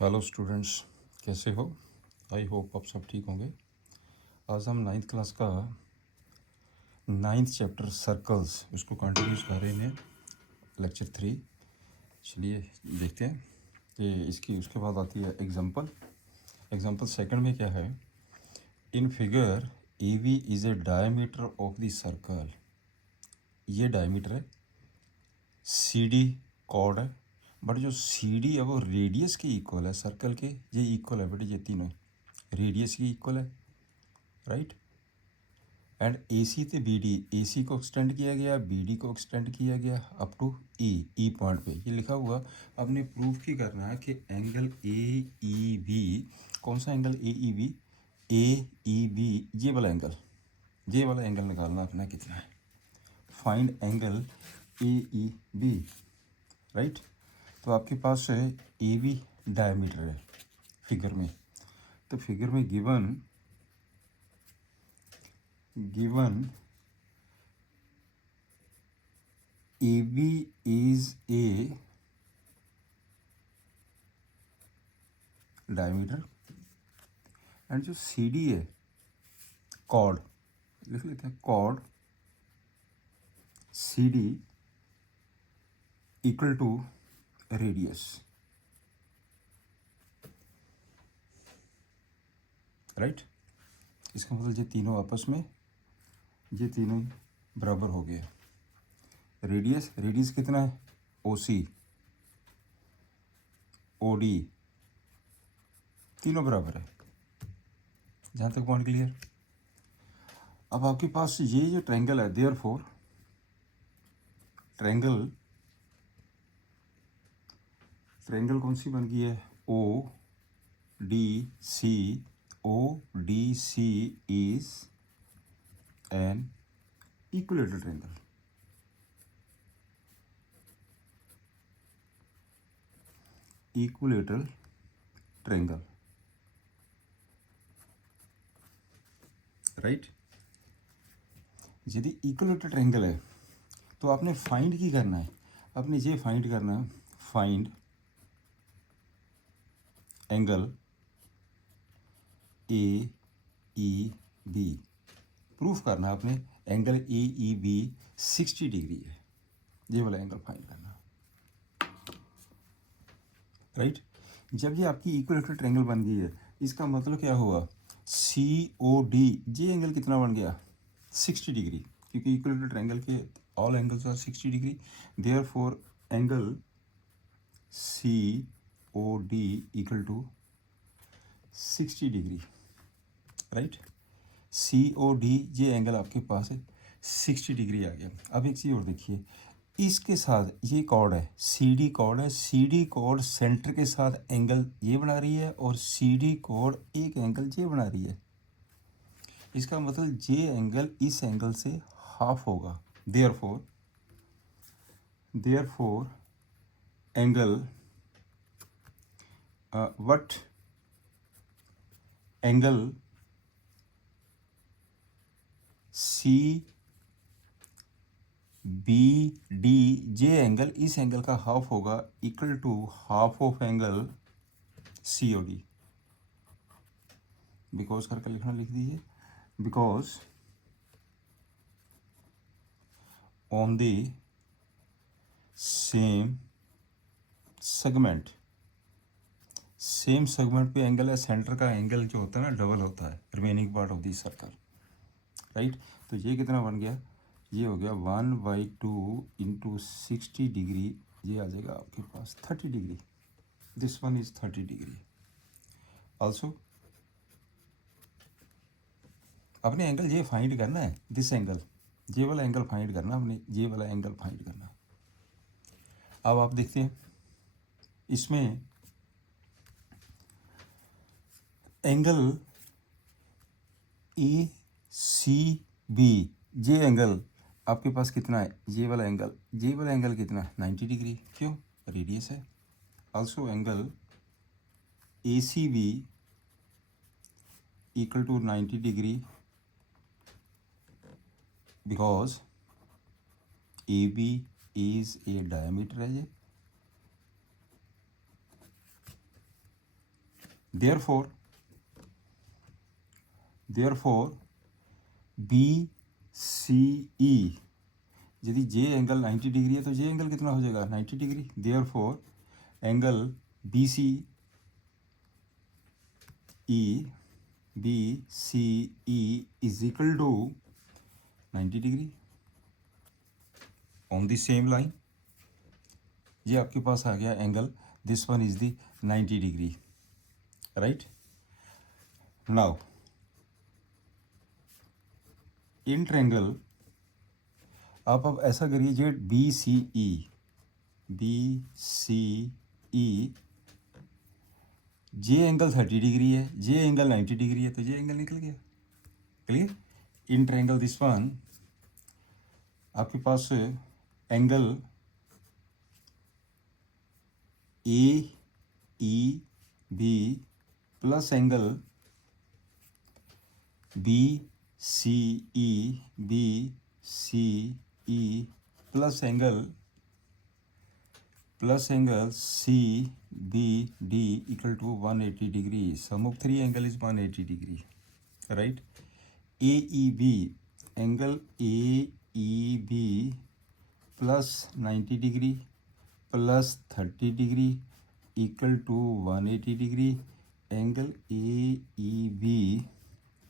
Hello students, कैसे हो? I hope आप सब ठीक होंगे। आज हम नाइन्थ क्लास का नाइन्थ चैप्टर सर्कल्स उसको कंटिन्यूस कर रहे हैं, लेक्चर 3। चलिए देखते हैं कि इसकी उसके बाद आती है एग्जांपल। एग्जांपल सेकंड में क्या है? इन figure A V is a diameter of the circle. ये डायमीटर है, सी डी कॉर्ड है, बट जो सी डी है वो रेडियस के इक्वल है। सर्कल के ये इक्वल है बेटे, ये तीनों रेडियस की इक्वल है, राइट। एंड ए सी से बी डी, ए सी को एक्सटेंड किया गया, बी डी को एक्सटेंड किया गया अप टू ई पॉइंट पे। ये लिखा हुआ आपने प्रूफ की करना है कि एंगल ए ई बी, कौन सा एंगल ए ई बी, ये वाला एंगल निकालना अपना कितना है। Find angle A E B, right. तो आपके पास है ए बी डायमीटर है फिगर में। तो फिगर में given AB is a diameter and जो CD है कॉर्ड, लिख लेते हैं chord CD equal to radius, right. इसका मतलब ये तीनों आपस में, ये तीनों बराबर हो गए। रेडियस कितना है? OC OD तीनों बराबर है। जहाँ तक पॉइंट क्लियर। अब आपके पास ये जो ट्रायंगल है, देयरफॉर ट्रायंगल कौन सी बन गई है? ODC is an equilateral triangle. Equilateral triangle, right. यदि इक्विलेटरल ट्रायंगल है तो आपने फाइंड की करना है, आपने ये फाइंड करना है, find angle A E B. Proof करना है आपने angle A E B 60 degree है, ये वाला एंगल फाइंड करना, राइट। जब ये आपकी इक्विलेटरल ट्रायंगल बन गई है, इसका मतलब क्या हुआ? COD, ये एंगल कितना बन गया? 60 डिग्री, क्योंकि इक्विलेटरल ट्रायंगल के all angles are 60 degree. Therefore angle COD equal to 60 degree, right. COD ये एंगल आपके पास है 60 डिग्री आ गया। अब एक चीज़ और देखिए, इसके साथ ये कॉर्ड है, CD कॉर्ड है, CD कॉर्ड सेंटर के साथ एंगल ये बना रही है और CD कॉर्ड एक एंगल ये बना रही है। इसका मतलब ये एंगल इस एंगल से हाफ होगा। Therefore angle what angle CBD, ये एंगल इस एंगल का हाफ होगा, equal to half of angle COD। Because करके लिखना, लिख दीजिए, because on the same segment पे एंगल है, सेंटर का एंगल जो होता है ना डबल होता है remaining part of the circle, right. तो ये कितना बन गया? ये हो गया 1/2 इंटू 60 डिग्री, ये आ जाएगा आपके पास 30 degree. This one is 30 degree also. अपने एंगल ये फाइंड करना है, दिस एंगल, ये वाला एंगल फाइंड करना अपने, ये वाला एंगल फाइंड करना। अब आप देखते हैं इसमें एंगल ACB, ये एंगल आपके पास कितना है? ये वाला एंगल कितना है? 90 डिग्री। क्यों? रेडियस है। Also angle ACB equal to 90 degree because AB is a diameter है ये, देयरफॉर बी सी ई, यदि जे एंगल 90 डिग्री है तो जे एंगल कितना हो जाएगा 90 degree. Therefore angle B C E is equal to 90 degree on the same line. ये आपके पास आ गया angle, this one is the 90 degree, right. Now in triangle आप अब ऐसा करिए, जे बी सी ई जे एंगल 30 डिग्री है, जे एंगल 90 डिग्री है, तो जे एंगल निकल गया। Clear. In triangle this one आपके पास angle A E B plus angle B C E plus angle C B D equal to 180 degree. Sum of three angle is 180 degree, right. A E B angle A E B plus 90 degree plus 30 degree equal to 180 degree. Angle A E B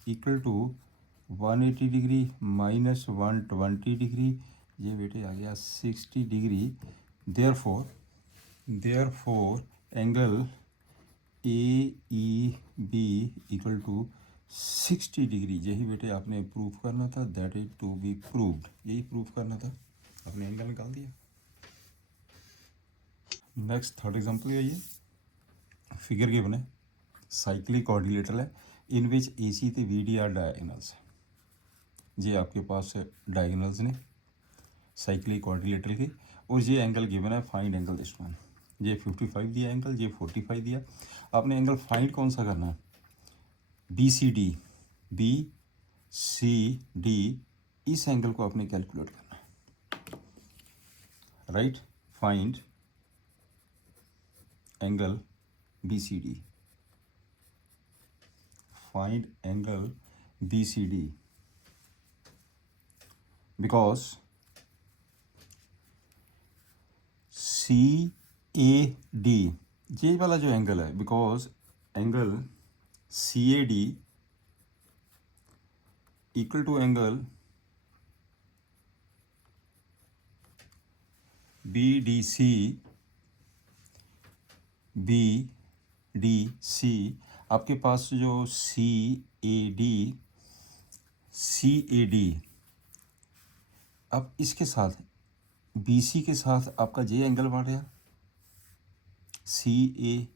equal to 180 degree minus 120 degree, ये बेटे आ गया 60 degree. Therefore angle A E B equal to 60 degree, यही बेटे आपने proof करना था, that is to be proved, यही प्रूफ करना था, आपने एंगल निकाल दिया। नेक्स्ट थर्ड एग्जांपल आइए। फिगर गिवन है, साइक्लिक कोऑर्डिनेटर है, इन विच ए सी ते वी डी आर डायगनल्स। ये आपके पास डायगनल्स ने साइक्लिक कोऑर्डिनेटर के, और ये एंगल गिवन है, फाइंड एंगल दिस वन। ये 55 दिया एंगल, ये 45 दिया। आपने एंगल फाइंड कौन सा करना है, बी सी डी, इस एंगल को आपने कैलकुलेट करना है, right. Find angle B C D, find angle B C D, because C A D, ये वाला जो एंगल है, because angle C A D equal to angle B D C, आपके पास जो सी ए डी, अब इसके साथ बी सी के साथ आपका जे एंगल बन रहा, सी ए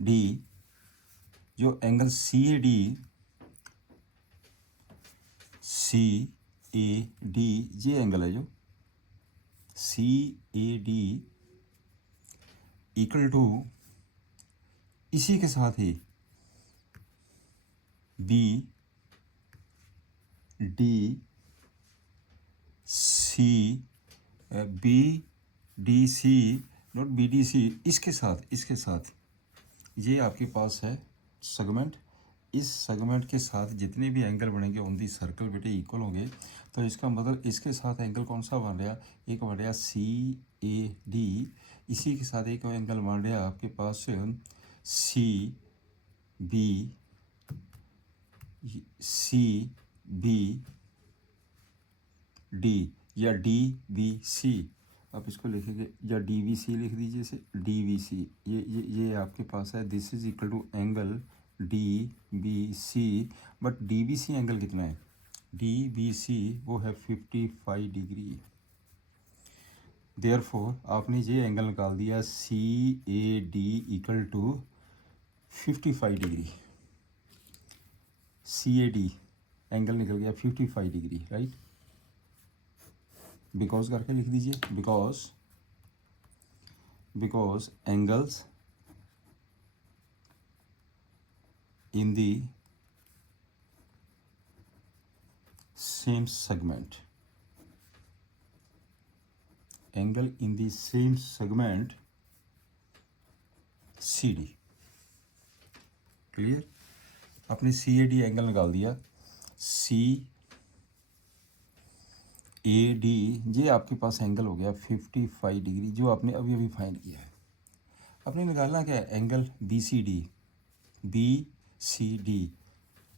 डी, जो एंगल सी ए डी ये एंगल है, जो C A D equal to इसी के साथ ही B D C, not B D C, इसके साथ ये आपके पास है सेगमेंट। इस सेगमेंट के साथ जितने भी एंगल बनेंगे ऑन दी सर्कल बेटे इक्वल होंगे, तो इसका मतलब इसके साथ एंगल कौन सा बन रहा, एक बन रहा सी ए डी, इसी के साथ एक एंगल बन रहा आपके पास सी बी डी या डी बी सी, आप इसको लिखेंगे या डी वी सी लिख दीजिए, इसे डी वी सी, ये आपके पास है, this is equal to angle D B C. But D B C angle कितना है, डी बी सी वो है 55 डिग्री। देयरफॉर आपने ये एंगल निकाल दिया C A D equal to 55 degree, C A D angle निकल गया 55 डिग्री, राइट। बिकॉज करके लिख दीजिए, because angles in the same segment, angle in the same segment C D, clear. आपने CAD एंगल निकाल दिया, CAD ये आपके पास एंगल हो गया 55 डिग्री, जो आपने अभी अभी फाइंड किया है। आपने निकालना क्या है, angle BCD,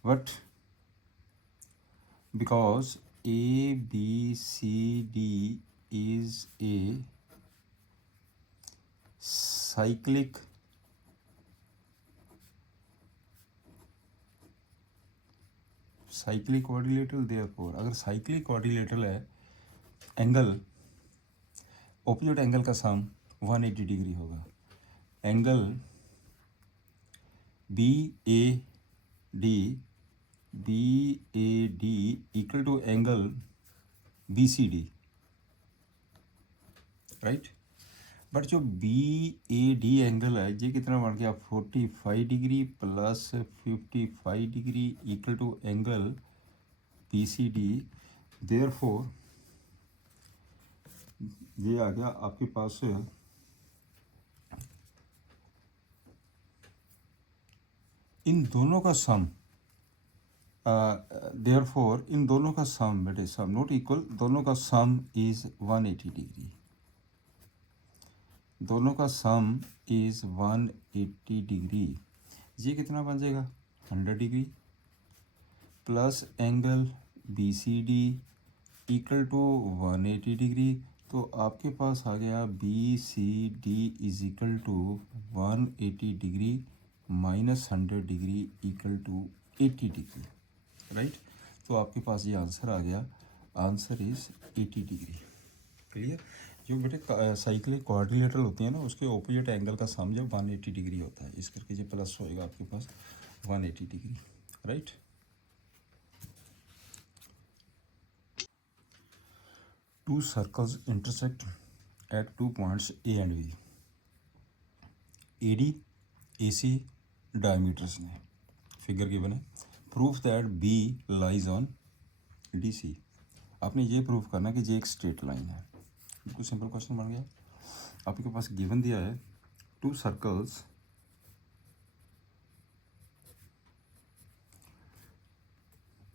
but because ABCD is a cyclic quadrilateral, therefore अगर साइक्लिक quadrilateral है, एंगल ऑपोजिट एंगल का सम 180 डिग्री होगा। Angle BAD equal to angle BCD, right. But जो BAD एंगल है ये कितना बन गया, 45 degree plus 55 degree equal to angle BCD, therefore ये आ गया आपके पास इन दोनों का सम, देयरफॉर इन दोनों का सम, बेटे सम नॉट इक्वल, दोनों का सम इज 180 डिग्री, दोनों का सम इज 180 डिग्री। ये कितना बन जाएगा, 100 degree plus angle BCD equal to 180 degree. तो आपके पास आ गया BCD is equal to 180 degree minus 100 degree equal to 80 degree, right. तो आपके पास ये आंसर आ गया, आंसर इज 80 डिग्री। क्लियर। जो बेटे साइक्लिक क्वाड्रिलेटरल होती है ना, उसके ऑपोजिट एंगल का सम जब 180 डिग्री होता है, इस करके जो प्लस होएगा आपके पास 180 degree, right. Two circles intersect at 2 points A and B. AD AC diameters ने फिगर गिवन है। Proof that B lies on DC। आपने ये प्रूफ करना कि ये एक स्ट्रेट लाइन है। बिल्कुल सिंपल क्वेश्चन बन गया। आपके पास गिवन दिया है to circles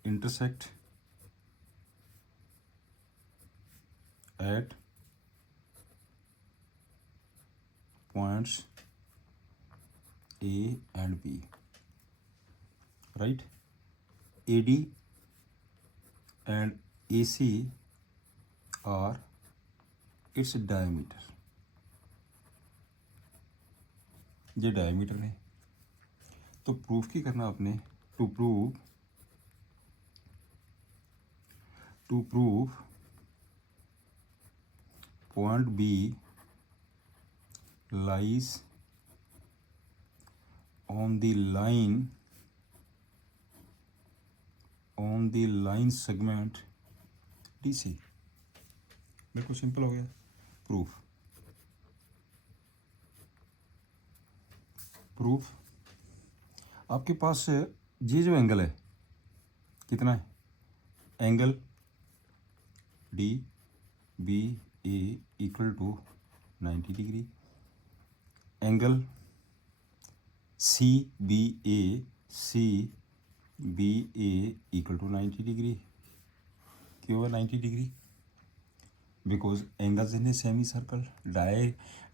intersect at points A and B, right? AD and AC are its diameter, ये डायमीटर है। तो प्रूफ की करना आपने, to prove point B lies on the line segment DC। बिल्कुल सिंपल हो गया प्रूफ। आपके पास ये जो एंगल है कितना है, angle DBA equal to 90 degree, angle CBA equal to 90 degree. क्यों है 90 degree, because angles in a semi circle.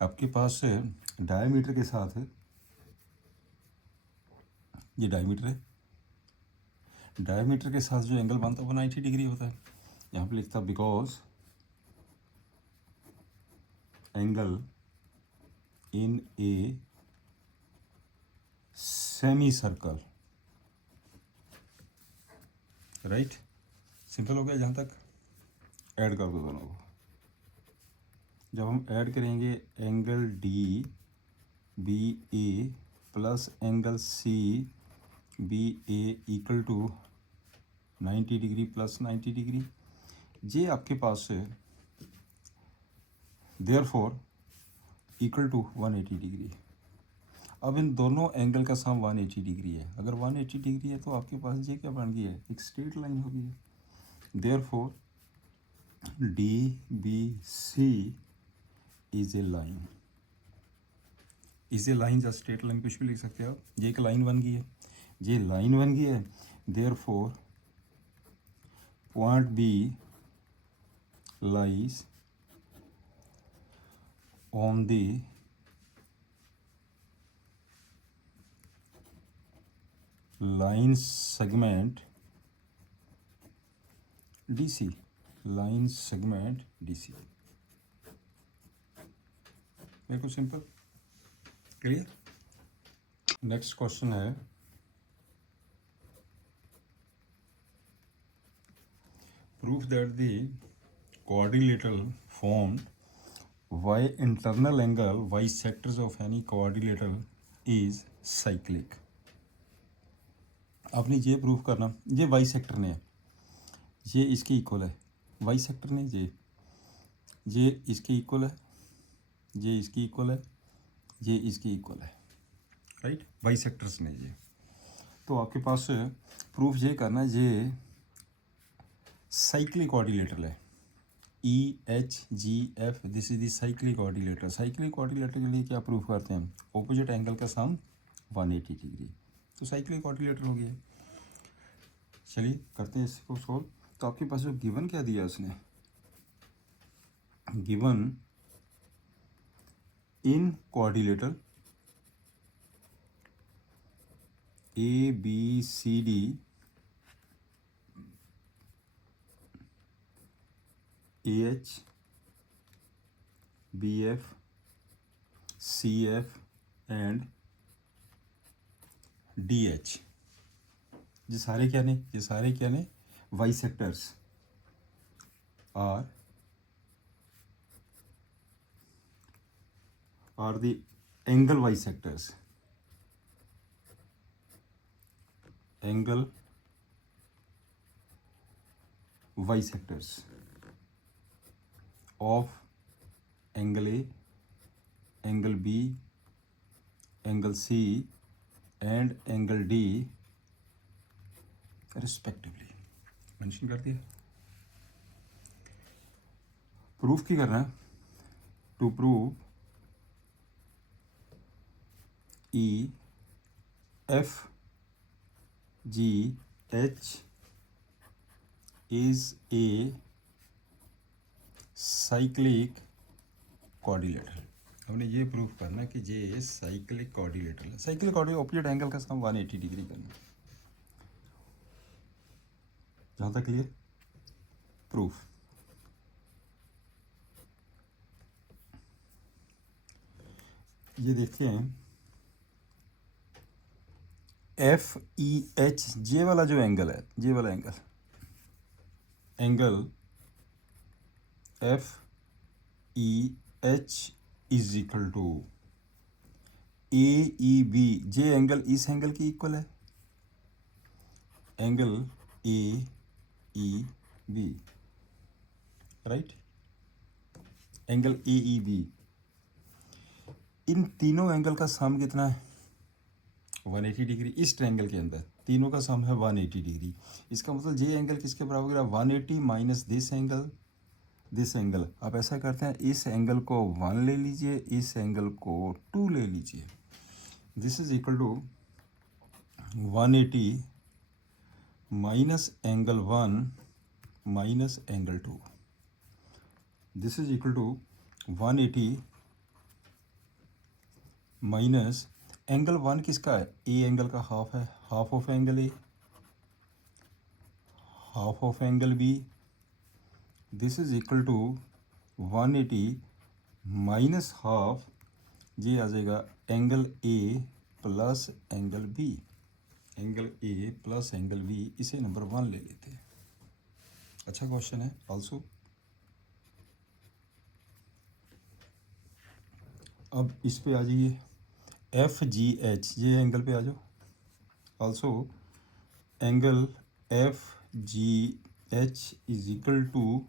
आपके पास डायमीटर के साथ ये डायमीटर है, डायमीटर के साथ जो एंगल बनता है वो 90 डिग्री होता है। यहाँ पे लिखता because angle in a semi circle, right. Simple हो गया जहाँ तक। ऐड कर दो दोनों को। जब हम ऐड करेंगे angle DBA plus angle CBA equal to 90 degree plus 90 degree, ये आपके पास है देयरफॉर इक्वल टू 180 डिग्री। अब इन दोनों एंगल का सम 180 डिग्री है। अगर 180 डिग्री है तो आपके पास ये क्या बन गई है, एक स्ट्रेट लाइन हो गई है। Therefore DBC is a line, is a line या स्ट्रेट लाइन, कुछ भी लिख सकते हो आप। ये एक लाइन बन गई है, ये लाइन बन गई है, therefore point B lies on the line segment DC, line segment DC। बिल्कुल सिंपल, क्लियर। नेक्स्ट क्वेश्चन है, proof that the quadrilateral formed by internal angle bisectors of any quadrilateral is cyclic। आपने ये proof करना, ये Y sector ने है, ये इसके इक्वल है, वाई सेक्टर ने ये इसके इक्वल है, ये इसकी इक्वल है, ये इसकी इक्वल है, राइट, वाई सेक्टर्स ने ये। तो आपके पास प्रूफ ये करना, ये साइक्लिक कोऑर्डिनेटर है, EHGF, this is the cyclic coordinator. Cyclic coordinator के लिए क्या प्रूफ करते हैं, ऑपोजिट एंगल का सम 180 डिग्री, तो साइक्लिक कोऑर्डिनेटर हो गया। चलिए करते हैं इसको सोल्व। तो आपके पास जो गिवन क्या दिया उसने, given in coordinator ABCD AH BF CF and DH, ये सारे क्या ने, ये सारे क्या ने, bisectors are the angle bisectors, angle bisectors of angle A, angle B, angle C and angle D respectively. Mention कर दिया। प्रूफ की करना है, to prove EFGH is a cyclic coordinator. हमने ये प्रूफ करना कि ये साइक्लिक कोऑर्डिनेटर है। साइक्लिक कोऑर्डिनेटर ऑपोजिट एंगल का सम 180 डिग्री करना। जहाँ तक क्लियर, प्रूफ। ये देखते हैं, FEH, ये वाला जो एंगल है, ये वाला angle, angle FEH is equal to AEB, ये एंगल इस एंगल की इक्वल है, angle AEB, right, angle AEB। इन तीनों एंगल का सम कितना है, 180 डिग्री। इस ट्रायंगल के अंदर तीनों का सम है 180 डिग्री। इसका मतलब ये एंगल किसके बराबर है, 180 minus this angle, this angle. आप ऐसा करते हैं, इस एंगल को 1 ले लीजिए, इस एंगल को 2 ले लीजिए। This is equal to 180 minus angle 1 minus angle 2। This is equal to 180 minus angle 1 किसका है, ए एंगल का हाफ है, half of angle A, half of angle B. This is equal to 180 minus half, ये आ जाएगा angle A plus angle B, angle A plus angle B, इसे number 1 ले लेते हैं। अच्छा क्वेश्चन है आल्सो। अब इस पे आ जाइए, FGH, ये एंगल पे आ जाओ। Also angle FGH is equal to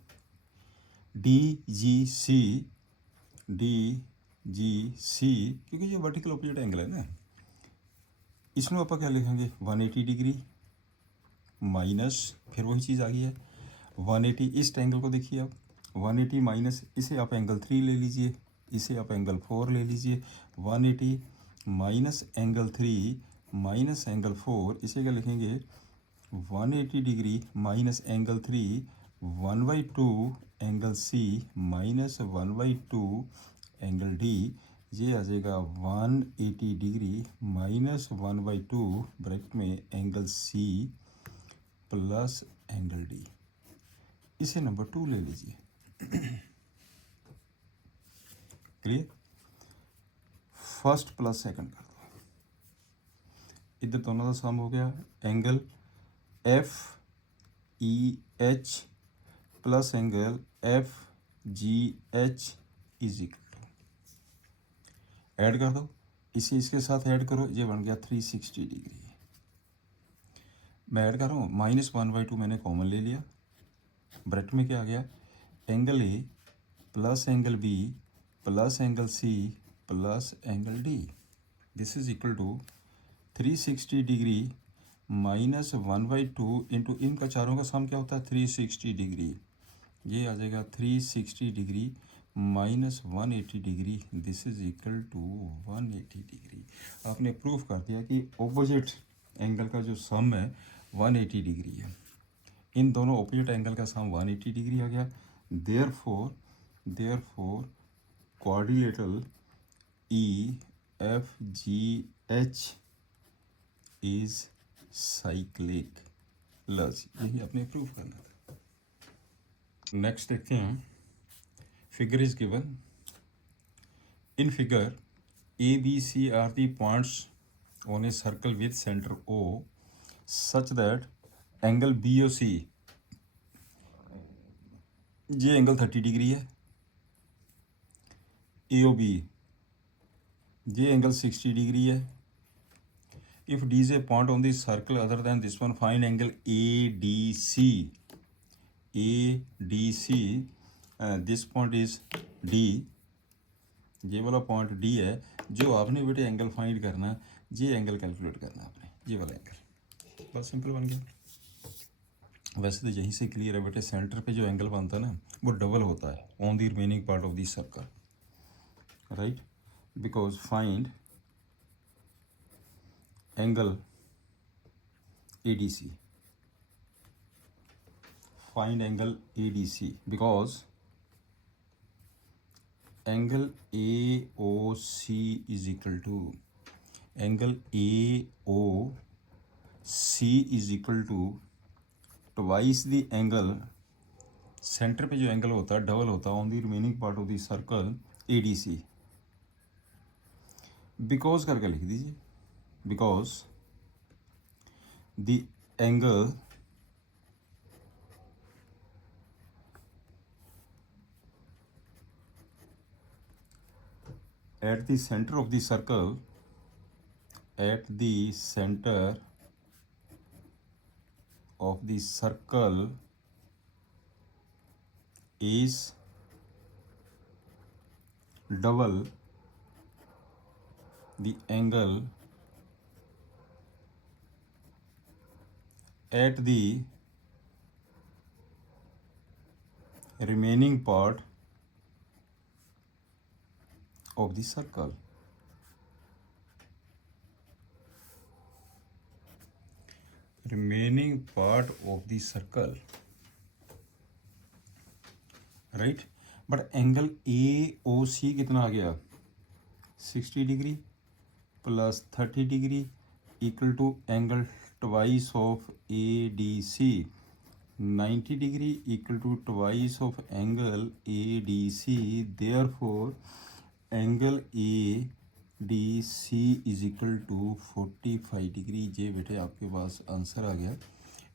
DGC, DGC, क्योंकि ये वर्टिकल ऑपोजिट एंगल है ना। इसमें आप क्या लिखेंगे, 180 डिग्री माइनस, फिर वही चीज़ आ गई है 180। इस ट्रायंगल को देखिए आप, 180 माइनस, इसे आप एंगल 3 ले लीजिए, इसे आप एंगल 4 ले लीजिए। 180 माइनस एंगल 3 माइनस एंगल 4, इसे क्या लिखेंगे 180 degree minus angle 3 1/2 angle C minus 1/2 angle D, ये आ जाएगा 180 डिग्री माइनस 1/2 ब्रैकेट में angle C plus angle D. इसे नंबर 2 ले लीजिए। क्लियर। फर्स्ट प्लस सेकंड कर दो, इधर दोनों का सम हो गया। Angle F E H plus angle F G H is equal to, add कर दो, इसे इसके साथ ऐड करो, ये बन गया 360 डिग्री। मैं ऐड कर रहा हूँ, -1/2 मैंने कॉमन ले लिया, ब्रैकेट में क्या आ गया angle A plus angle B plus angle C plus angle D, this is equal to 360 degree minus 1/2 into इनका चारों का सम क्या होता है 360 डिग्री, ये आ जाएगा 360 degree minus 180 degree, this is equal to 180 degree. आपने प्रूफ कर दिया कि ऑपोजिट एंगल का जो सम है 180 डिग्री है। इन दोनों ऑपोजिट एंगल का सम 180 डिग्री आ गया। Therefore quadrilateral E F G H is cyclic plus, यही आपने प्रूव करना था। नेक्स्ट देखते हैं, figure is given. In figure A B C are the points on a circle with centre O such that angle B O C, ये angle 30 degree है, A O B ये angle 60 degree है। If D is a point on the circle other than this one, find angle A D C. A D C, this point is D, ये वाला point D है। जो आपने बेटे angle find करना, ये एंगल कैलकुलेट करना आपने, ये वाला एंगल, बस सिंपल बन गया। वैसे तो यहीं से क्लियर है बेटे, सेंटर पे जो एंगल बनता है ना वो डबल होता है on the remaining part of the circle, right. Because find angle ADC, find angle ADC because angle AOC is equal to angle AOC is equal to twice the angle, centre पे जो angle होता है double होता है on the remaining part of the circle ADC। Because करके लिख दीजिए, because the angle at the center of the circle, at the center of the circle is double the angle at the remaining part of the circle, remaining part of the circle, right। But angle AOC कितना आ गया 60 degree plus 30 degree equal to angle twice of ADC 90 degree equal to twice of angle ADC। Therefore angle ADC is equal to 45 degree. ये बेटे आपके पास answer आ गया,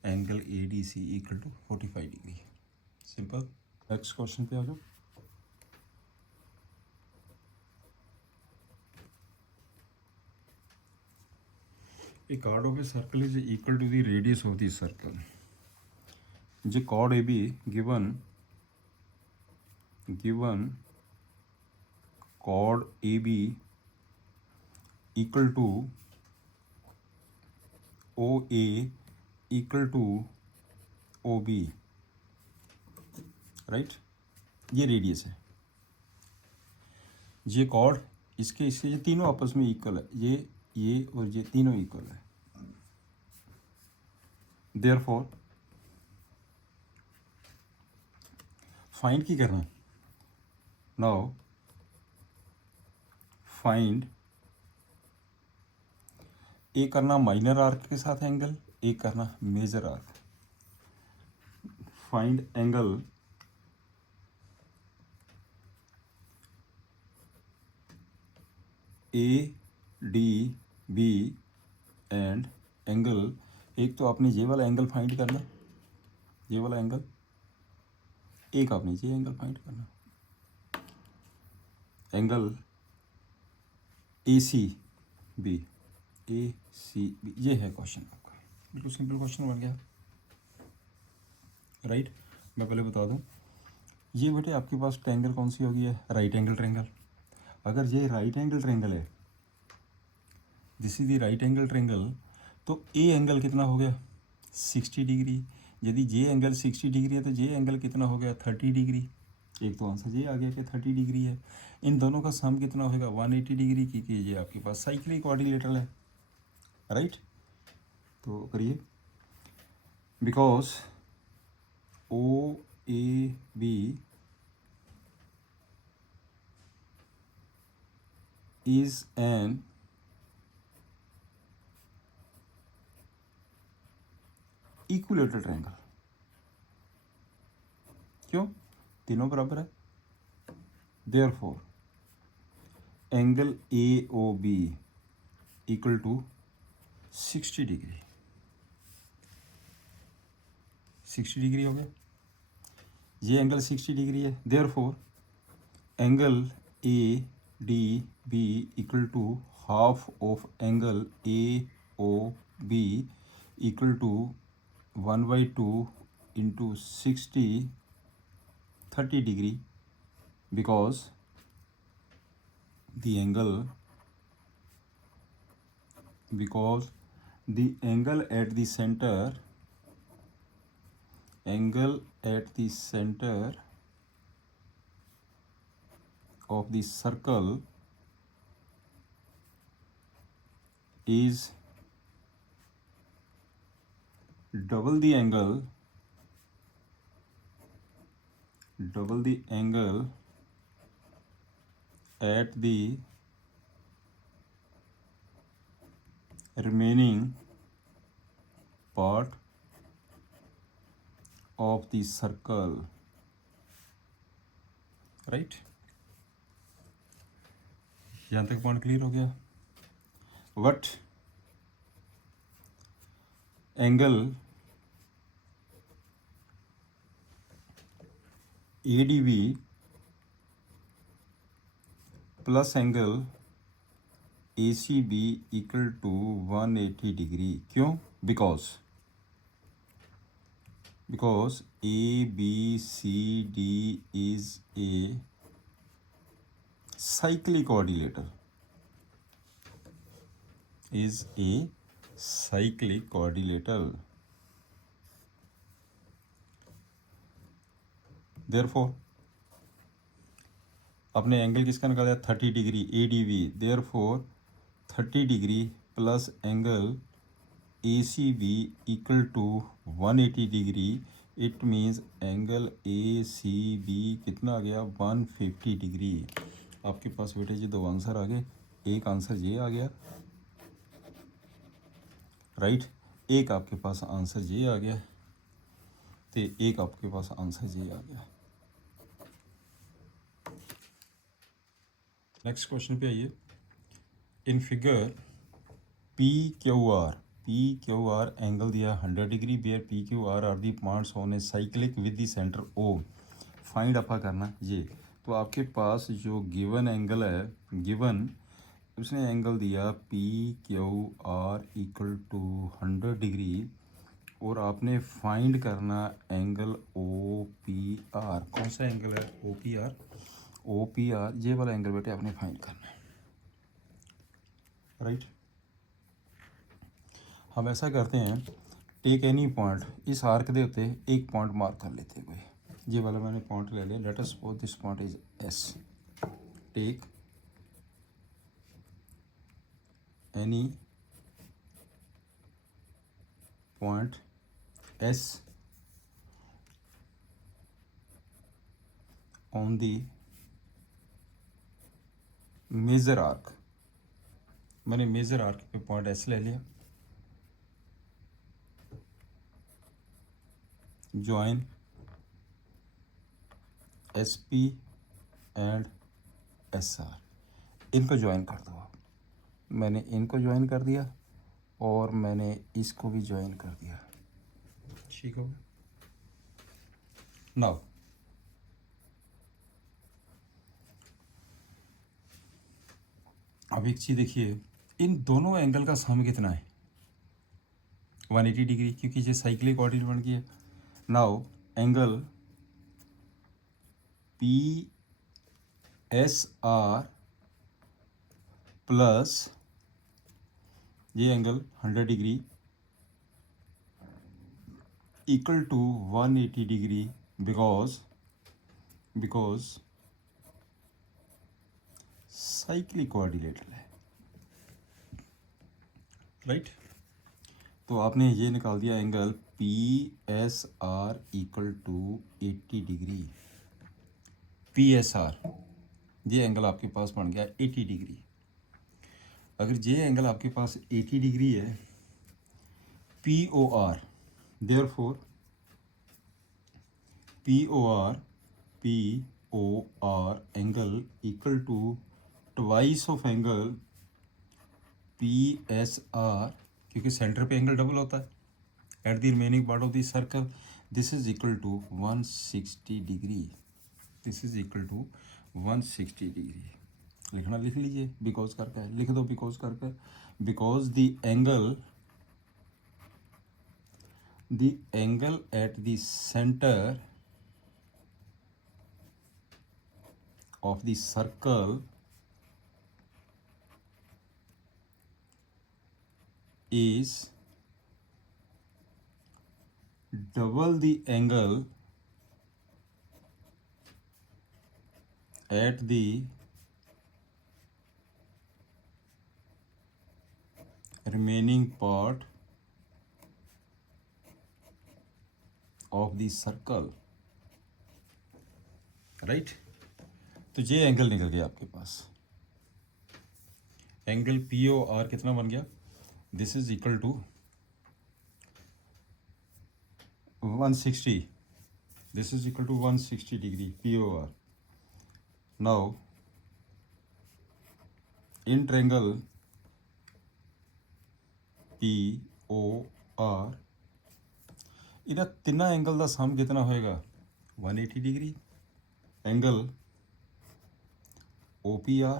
angle ADC equal to 45 degree. Simple. Next question पे आ जाओ। A chord of a circle is equal to the radius of the circle. The chord AB given chord AB equal to OA equal to OB, right. ये radius है। ये cord इसके इसके ये तीनों आपस में इक्वल है, ये और ये तीनों इक्वल है। देयरफॉर फाइंड की करना, नाउ फाइंड, एक करना माइनर आर्क के साथ एंगल, एक करना major arc. Find angle A D B and angle, एक तो आपने ये वाला एंगल फाइंड करना, ये वाला एंगल, एक आपने ये एंगल फाइंड करना, angle A C B, A C B, ये है क्वेश्चन आपका। बिल्कुल सिंपल क्वेश्चन बन गया, राइट। मैं पहले बता दूं, ये बेटे आपके पास ट्रायंगल कौन सी होगी है, राइट एंगल ट्रायंगल। अगर ये राइट एंगल ट्रायंगल है, this is the right angle triangle, तो ए एंगल कितना हो गया 60 डिग्री। यदि जे एंगल 60 डिग्री है तो जे एंगल कितना हो गया 30 डिग्री। एक तो आंसर ये आ गया कि 30 डिग्री है। इन दोनों का सम कितना होगा 180 डिग्री की, ये आपके पास साइक्लिक क्वाड्रिलेटरल है, राइट। तो करिए, because O A B is an equilateral triangle. क्यों, तीनों बराबर है। Therefore angle A O B equal to 60 degree, 60 degree हो गया, ये एंगल 60 डिग्री है। Therefore angle A D B equal to half of angle A O B equal to 1/2 into 60 30 degree, because the angle at the center of the circle is double the angle at the remaining part of the circle, right। यहाँ तक point clear हो गया। What angle A D B plus angle A C B equal to 180 degree. क्यों, because A B C D is a cyclic coordinator, therefore आपने angle किसका निकाला 30 degree A D V, therefore 30 degree plus angle A C B equal to 180 degree. It means angle A C B कितना आ गया 150 degree. आपके पास बेटे जी दो आंसर आ गए, एक आंसर ये आ गया, राइट, एक आपके पास आंसर ये आ गया, तो एक आपके पास आंसर ये आ गया। नेक्स्ट क्वेश्चन पे आइए। In figure P Q R angle दिया 100 degree, where P Q R the points on a cyclic with the centre O. Find आपका करना ये। तो आपके पास जो गिवन एंगल है, गिवन उसने एंगल दिया P Q R equal to 100 degree, और आपने फाइंड करना एंगल ओ पी आर। कौन सा एंगल है ओ पी आर, ये वाला एंगल बेटे आपने फाइंड करना है, राइट। हम ऐसा करते हैं, टेक एनी पॉइंट, इस आर्क दे उत्ते एक पॉइंट मार्क कर लेते हैं कोई। ये वाला मैंने पॉइंट ले लिया, let us suppose this point is S. Take any point S on the major arc, मैंने मेजर आर्क पे पॉइंट एस ले लिया, join S P and S R, इनको ज्वाइन कर दो आप। मैंने इनको ज्वाइन कर दिया और मैंने इसको भी ज्वाइन कर दिया, ठीक हो गया। नाउ अब एक चीज़ देखिए, इन दोनों एंगल का सम कितना है? 180 डिग्री, क्योंकि ये साइक्लिक कोऑर्डिनेट बन गया। Now angle P S R plus ये angle 100 degree equal to 180 degree because cyclic coordinator है, राइट। तो आपने ये निकाल दिया angle P S R equal to 80 degree. P S R ये एंगल आपके पास बन गया 80 डिग्री। अगर ये एंगल आपके पास 80 डिग्री है, P O R, therefore P O R angle equal to twice of angle P S R, क्योंकि सेंटर पे एंगल डबल होता है at the remaining part of the circle. This is equal to 160 degree, this is equal to 160 degree. लिखना लिख लीजिए, because करके लिख दो, बिकॉज करके, because the angle at the centre of the circle is double the angle at the remaining part of the circle, right? तो ये angle निकल गया आपके पास, एंगल पी ओ आर कितना बन गया? This is equal to 160, this is equal to 160 degree P O R. Now in triangle P O R, इन्हां तिना एंगल का सम कितना होएगा? 180 degree. Angle O P R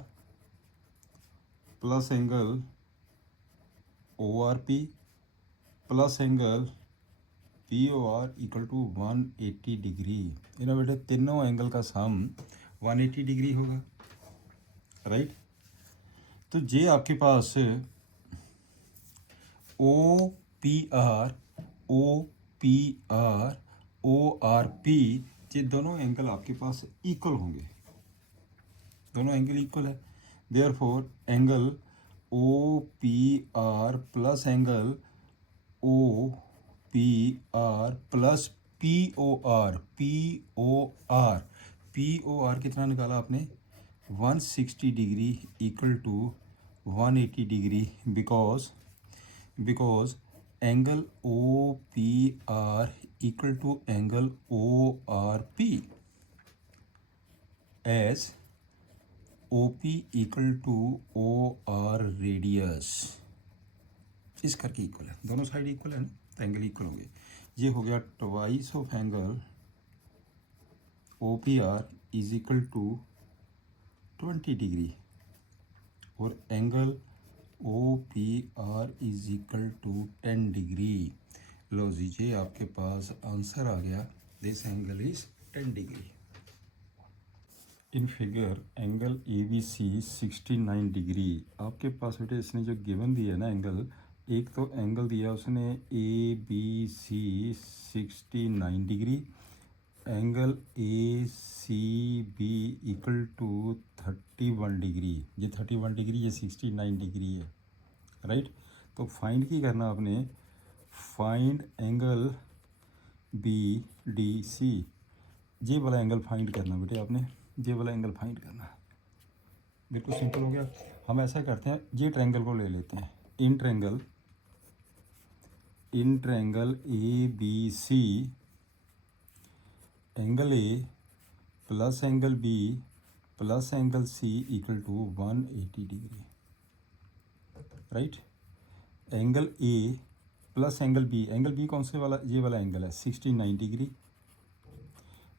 plus angle O R P plus angle P O R equal to 180 degree. इन्हें बेटे तीनों angle का sum 180 degree होगा, राइट। तो ये आपके पास O P R O R P, ये दोनों एंगल आपके पास इक्वल होंगे, दोनों एंगल इक्वल है। Therefore angle O P R plus angle O P R plus P O R कितना निकाला आपने? 160 degree equal to 180 degree, because angle O P R equal to angle O R P as O P equal to O R radius, इस करके equal है, दोनों side equal है ना, तो एंगल इक्वल हो गए। ये हो गया twice of angle O P R is equal to 20 degree और angle O P R is equal to 10 degree. लो जी, ये आपके पास आंसर आ गया, this angle is 10 degree. In figure angle A B C 69 degree आपके पास बेटे, इसने जो गिवन दिया है ना एंगल, एक तो एंगल दिया उसने A B C 69 degree, angle A C B equal to 31 degree, ये 31 डिग्री, ये 69 डिग्री है, राइट। तो फाइंड की करना आपने, find angle B D C, ये वाला एंगल फाइंड करना बेटे आपने, ये वाला एंगल फाइंड करना। बिल्कुल सिंपल हो गया। हम ऐसा करते हैं, ये ट्रायंगल को ले लेते हैं, in triangle A B C, angle A plus angle B plus angle C equal to 180 degree, right. Angle A plus angle B कौन से वाला, ये वाला एंगल है 69 डिग्री,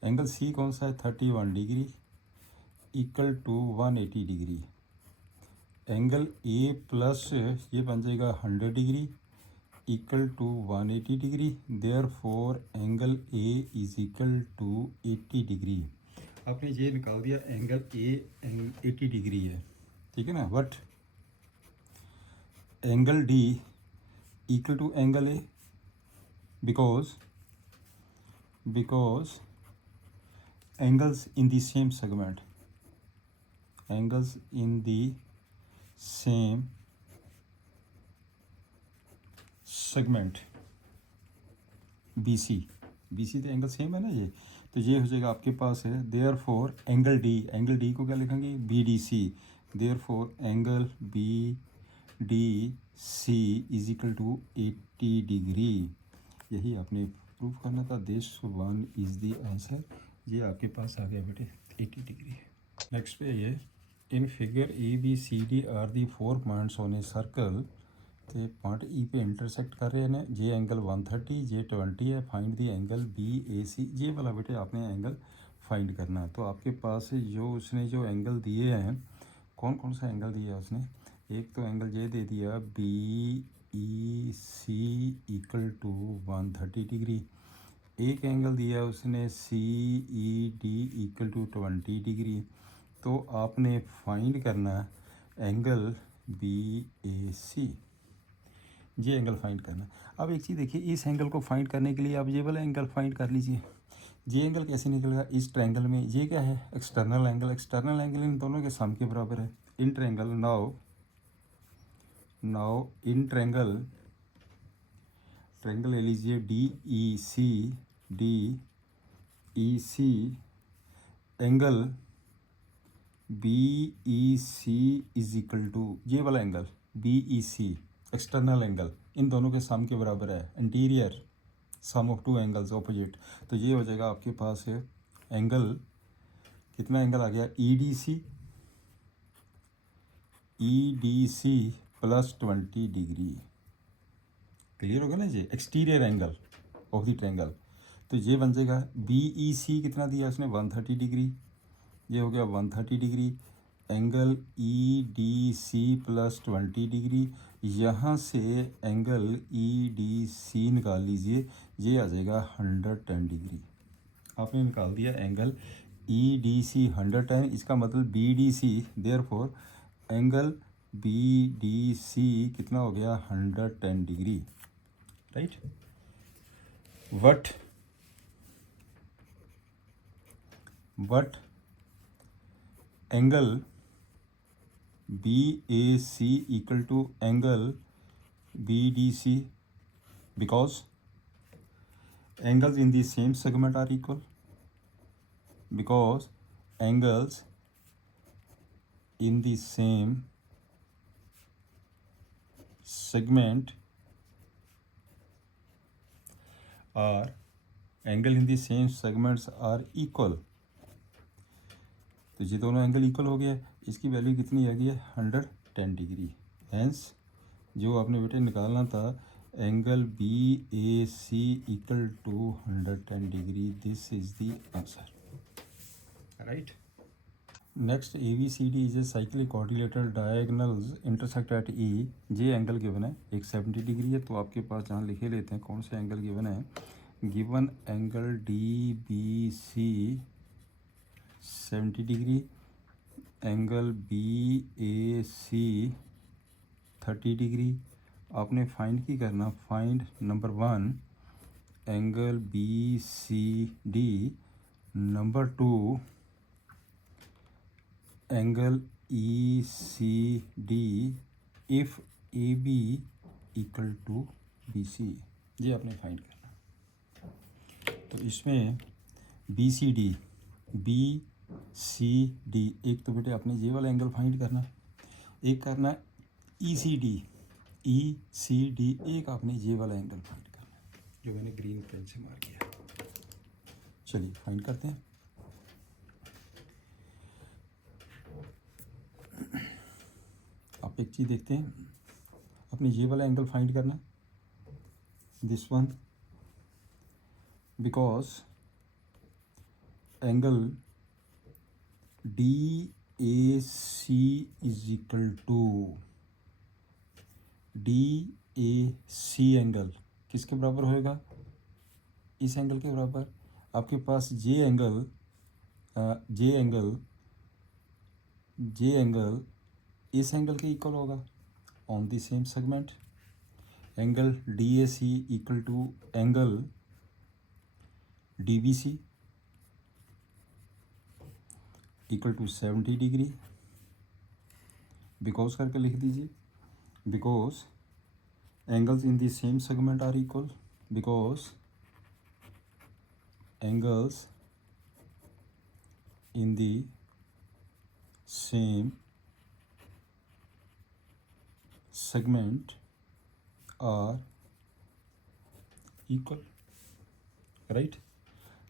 एंगल सी कौन सा है 31 degree equal to 180 degree. Angle A plus ये बन जाएगा 100 degree equal to 180 degree, therefore angle A is equal to 80 degree. आपने ये निकाल दिया, एंगल ए 80 डिग्री है, ठीक है ना। But angle D equal to angle A, because angles in the same segment, angles in the same segment BC तो angle same है ना ये, तो ये हो जाएगा आपके पास है देयर फोर एंगल डी को क्या लिखेंगे B D C, therefore angle B D C is equal to 80 degree. यही आपने प्रूव करना था, this one is the answer. ये आपके पास आ गया बेटे 80 डिग्री। नेक्स्ट पे ये, in figure A B C D are the 4 points on a circle, तो पॉइंट ई पे इंटरसेक्ट कर रहे हैं, ये एंगल 130, ये 20 है, find the angle B A C. ये वाला बेटे आपने एंगल फाइंड करना है। तो आपके पास जो उसने जो एंगल दिए हैं, कौन कौन सा एंगल दिया है उसने, एक तो एंगल ये दे दिया B E C equal to 130 degree, एक एंगल दिया उसने C E D equal to 20 degree. तो आपने फाइंड करना एंगल बी ए सी, ये एंगल फाइंड करना। अब एक चीज़ देखिए, इस एंगल को फाइंड करने के लिए आप ये वाला एंगल फाइंड कर लीजिए। ये एंगल कैसे निकलेगा, इस ट्रायंगल में ये क्या है एक्सटर्नल एंगल इन दोनों के सम के बराबर है। In triangle now in triangle ले लीजिए D E C, angle B E C is equal to ये वाला angle B E C external angle इन दोनों के सम के बराबर है, interior sum of two angles opposite. तो ये हो जाएगा आपके पास है एंगल, कितना एंगल आ गया E D C plus 20 degree. Clear हो गया ना, ये exterior angle of the triangle. तो ये बन जाएगा बी ई सी, कितना दिया उसने 130 डिग्री, ये हो गया 130 degree, angle E D C plus 20 degree. यहाँ से एंगल ई डी सी निकाल लीजिए, ये आ जाएगा 110 डिग्री। आपने निकाल दिया एंगल ई डी सी 110, इसका मतलब B D C, therefore angle B D C कितना हो गया 110 degree, right. What angle B A C equal to angle B D C, because angles in the same segment are equal, because angles in the same segment are equal। तो ये दोनों angle equal हो गया, इसकी value कितनी आ गई है 110 degree. Hence जो आपने बेटे निकालना था angle B A C equal to 110 degree, this is the answer, right. Next A B C D is a cyclic quadrilateral diagonals intersect at E, ये एंगल गिवन है एक 70 डिग्री है। तो आपके पास जहाँ लिखे लेते हैं कौन से एंगल गिवन है, given angle D B C 70 degree, angle B A C 30 degree. आपने फाइंड की करना, find number 1 angle B C D, number 2 angle E C D if A B equal to B C, ये आपने find करना। तो इसमें B C D, एक तो बेटे आपने ये वाला एंगल फाइंड करना, एक करना ई सी डी, एक आपने ये वाला एंगल फाइंड करना जो मैंने ग्रीन पेन से मार्क किया। चलिए फाइंड करते हैं। आप एक चीज़ देखते हैं, अपने ये वाला एंगल फाइंड करना, this one, because angle D A C is equal to D A C angle किसके बराबर होएगा, इस एंगल के बराबर। आपके पास जे एंगल इस एंगल के इक्वल होगा on the same segment. Angle D A C equal to angle D B C equal to 70 degree. Because करके लिख दीजिए, because angles in the same segment are equal, because angles in the same segment are equal, right.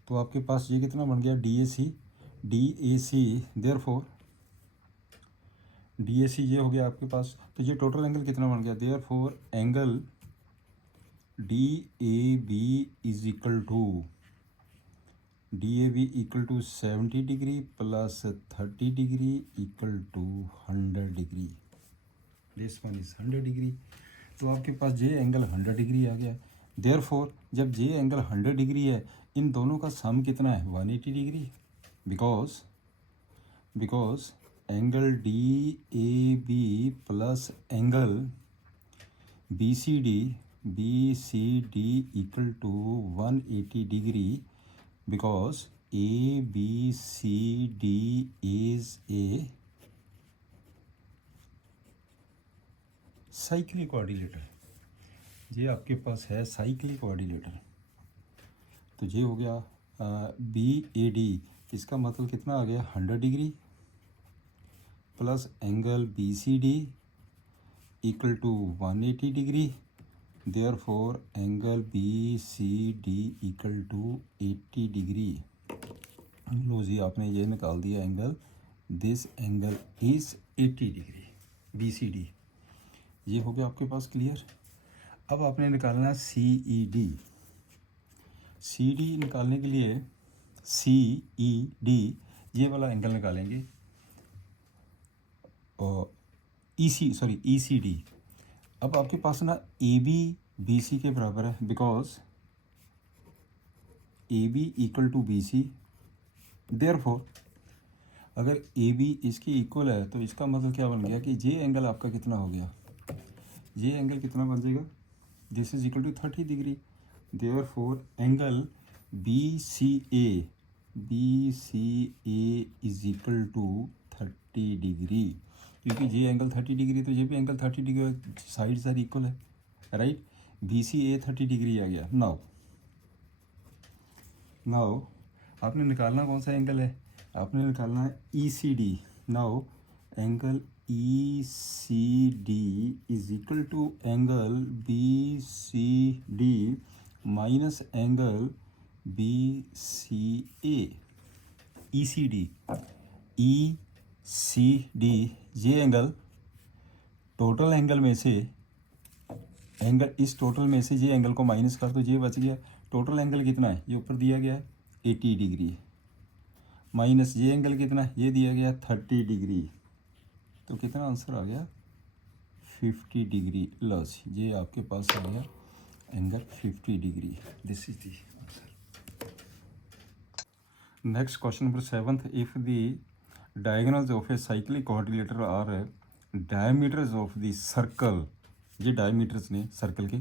तो आपके पास ये कितना बन गया, D A C therefore D A C ये हो गया आपके पास। तो ये टोटल एंगल कितना बन गया, therefore angle D A B is equal to D A B equal to 70 degree plus 30 degree equal to 100 degree. This one is 100 degree. तो आपके पास जे एंगल 100 डिग्री आ गया। देयरफॉर जब जे एंगल 100 डिग्री है, इन दोनों का सम कितना है, 180 degree. Because angle D A B plus angle B C D equal to 180 degree, because ABCD is a cyclic coordinator. ये आपके पास है साइक्लिक कोऑर्डिनेटर। तो ये हो गया BAD, इसका मतलब कितना आ गया, 100 degree plus angle BCD equal to 180 degree. Therefore angle BCD equal to 80 degree. लो जी, आपने ये निकाल दिया angle, this angle is 80 degree BCD। ये हो गया आपके पास क्लियर। अब आपने निकालना है CED। CD निकालने के लिए CED ये वाला एंगल निकालेंगे और ECD। अब आपके पास ना AB BC के बराबर है, because AB equal to BC। Therefore अगर AB इसकी इक्वल है तो इसका मतलब क्या बन गया कि ये एंगल आपका कितना हो गया, ये एंगल कितना बन जाएगा, this is equal to 30 degree. Therefore angle BCA is equal to 30 degree. क्योंकि ये एंगल 30 डिग्री तो ये भी angle 30 degree, side side equal है, राइट। BCA 30 डिग्री आ गया। नाउ आपने निकालना कौन सा एंगल है, आपने निकालना है ECD। Now angle ECD is equal to angle BCD minus angle BCA। ECD ये एंगल टोटल एंगल में से इस टोटल में से ये एंगल को माइनस कर दो, ये बच गया। टोटल एंगल कितना है, ये ऊपर दिया गया है 80 डिग्री, माइनस ये एंगल कितना है, ये दिया गया 30 डिग्री। तो कितना आंसर आ गया, 50 डिग्री। लॉस ये आपके पास आ गया angle 50 degree. This is the answer. Next question number 7th, if the diagonals of a cyclic coordinator are diameters of the circle, ये डायमीटर्स ने सर्कल के,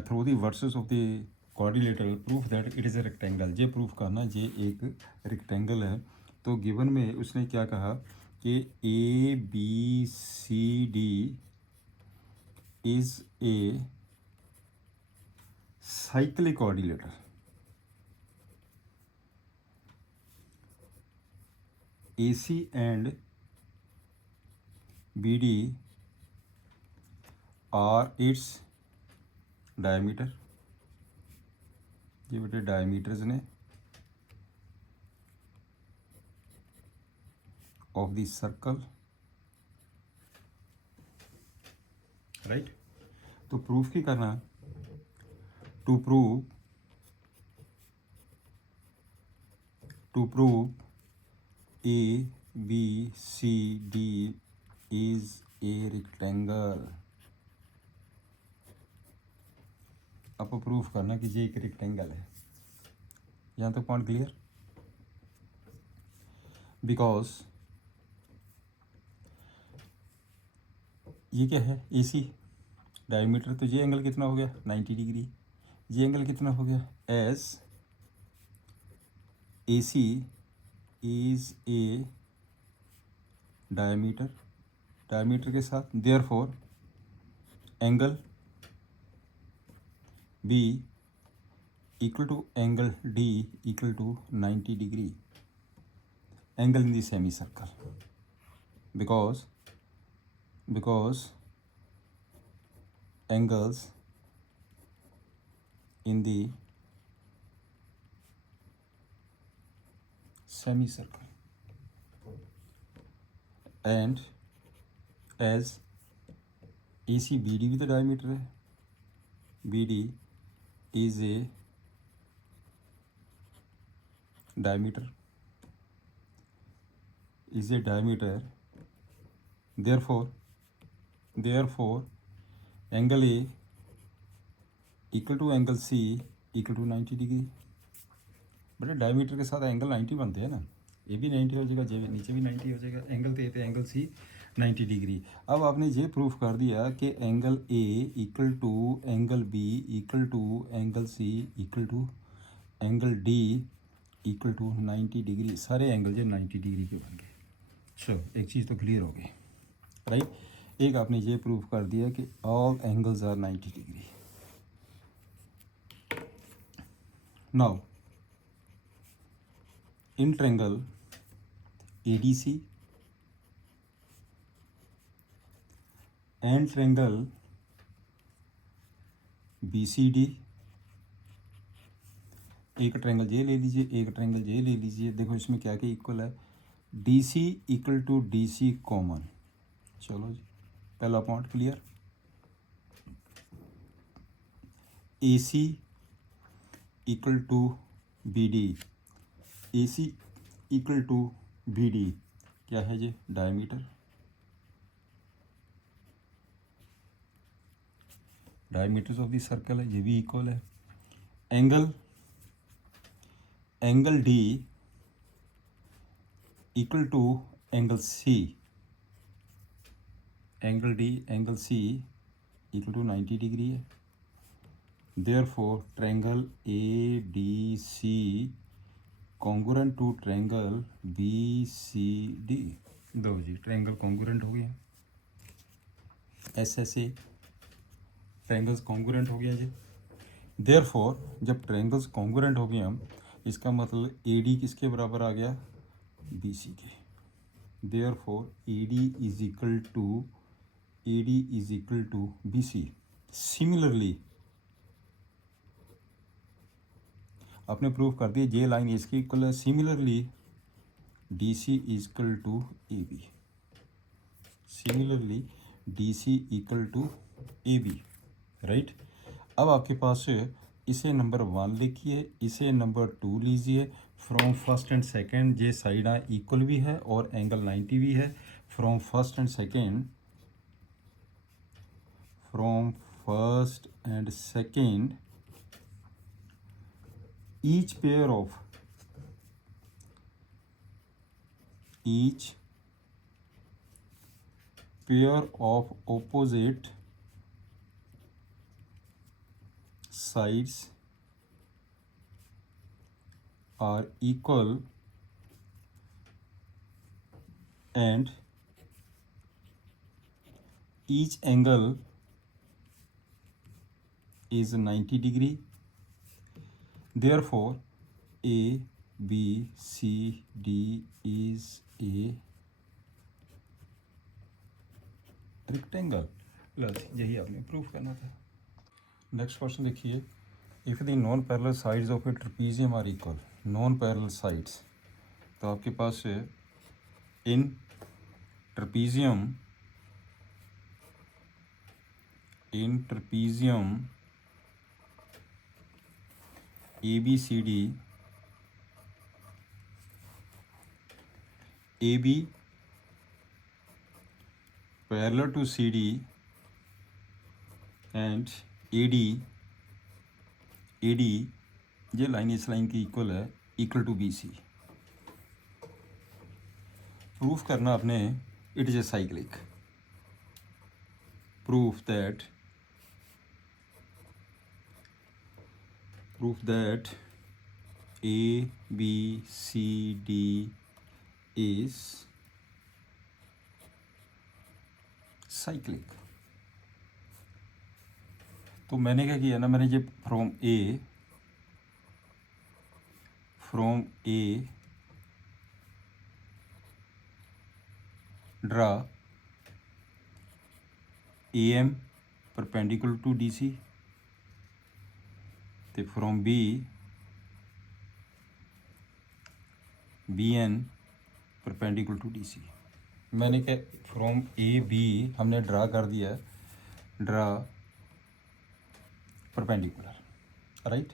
through the vertices of the coordinator proof that it is a rectangle. ये proof करना ये एक rectangle है। तो given में उसने क्या कहा कि ABCD is a cyclic oscillator. AC and BD are its diameter. ये बेटे डायमीटर्स ने ऑफ द सर्कल, राइट। तो प्रूफ की करना, to prove A B C D is a rectangle. आपको प्रूफ करना कि ये एक रेक्टेंगल है। यहाँ तक पॉइंट क्लियर? बिकॉज ये क्या है, AC डायमीटर, तो ये एंगल कितना हो गया 90 डिग्री। ये एंगल कितना हो गया, as AC is a diameter, diameter के साथ therefore angle B equal to angle D equal to 90 degree, angle in the semicircle, because angles in the semicircle, and as AC BD भी तो diameter है, BD is a diameter, therefore angle A equal to angle C equal to 90 degree. But diameter के साथ angle 90 बनते हैं ना, ये भी 90 हो जाएगा, ये भी नीचे भी 90 हो जाएगा, एंगल तो ये पे एंगल C 90 डिग्री। अब आपने ये प्रूफ कर दिया कि angle A equal to angle B equal to angle C equal to angle D equal to 90 degree. सारे एंगल जो 90 डिग्री के बन गए। चलो एक चीज़ तो क्लियर हो गई, राइट। एक आपने ये प्रूफ कर दिया कि all angles are 90 degree. Now in triangle ADC and triangle BCD, एक ट्रायंगल ये ले लीजिए, एक ट्रायंगल ये ले लीजिए। देखो इसमें क्या क्या इक्वल है, DC equal to DC common. चलो जी, पहला point clear. AC equal to BD, AC equal to BD क्या है जी, diameter, diameters of the circle है, ये भी इक्वल है। Angle D equal to angle C, angle D angle C equal to 90 degree है। Therefore triangle ADC congruent to triangle BCD। दो जी, triangle congruent हो गया, SSA ट्रायंगल्स कॉन्ग्रुएंट हो गया जी। देयरफॉर जब ट्रायंगल्स कॉन्ग्रुएंट हो गया, इसका मतलब AD किसके बराबर आ गया, BC के। Therefore AD is equal to BC। Similarly आपने प्रूफ कर दिया ये लाइन इसकी इक्वल है। Similarly DC is equal to AB, similarly DC equal to AB, right. अब आपके पास इसे नंबर 1 लिखिए, इसे नंबर 2 लीजिए। फ्रॉम फर्स्ट एंड सेकेंड ये साइडां इक्वल भी है और एंगल 90 भी है। From first and second each pair of opposite sides are equal and each angle is 90 degree. Therefore A B C D is a rectangle. यही आपने proof करना था। नेक्स्ट क्वेश्चन देखिए, if the non parallel sides of a trapezium are equal, non parallel sides, तो आपके पास in trapezium ABCD, AB parallel to CD and AD ये line इस लाइन की इक्वल है, इक्वल टू BC। प्रूफ करना आपने it is a cyclic. Proof that ABCD is cyclic. तो मैंने क्या किया ना, मैंने ये from A draw AM perpendicular to DC, तो from BN perpendicular to DC। मैंने क्या फ्रॉम AB हमने ड्रा कर दिया है, ड्रा परपेंडिकुलर, राइट।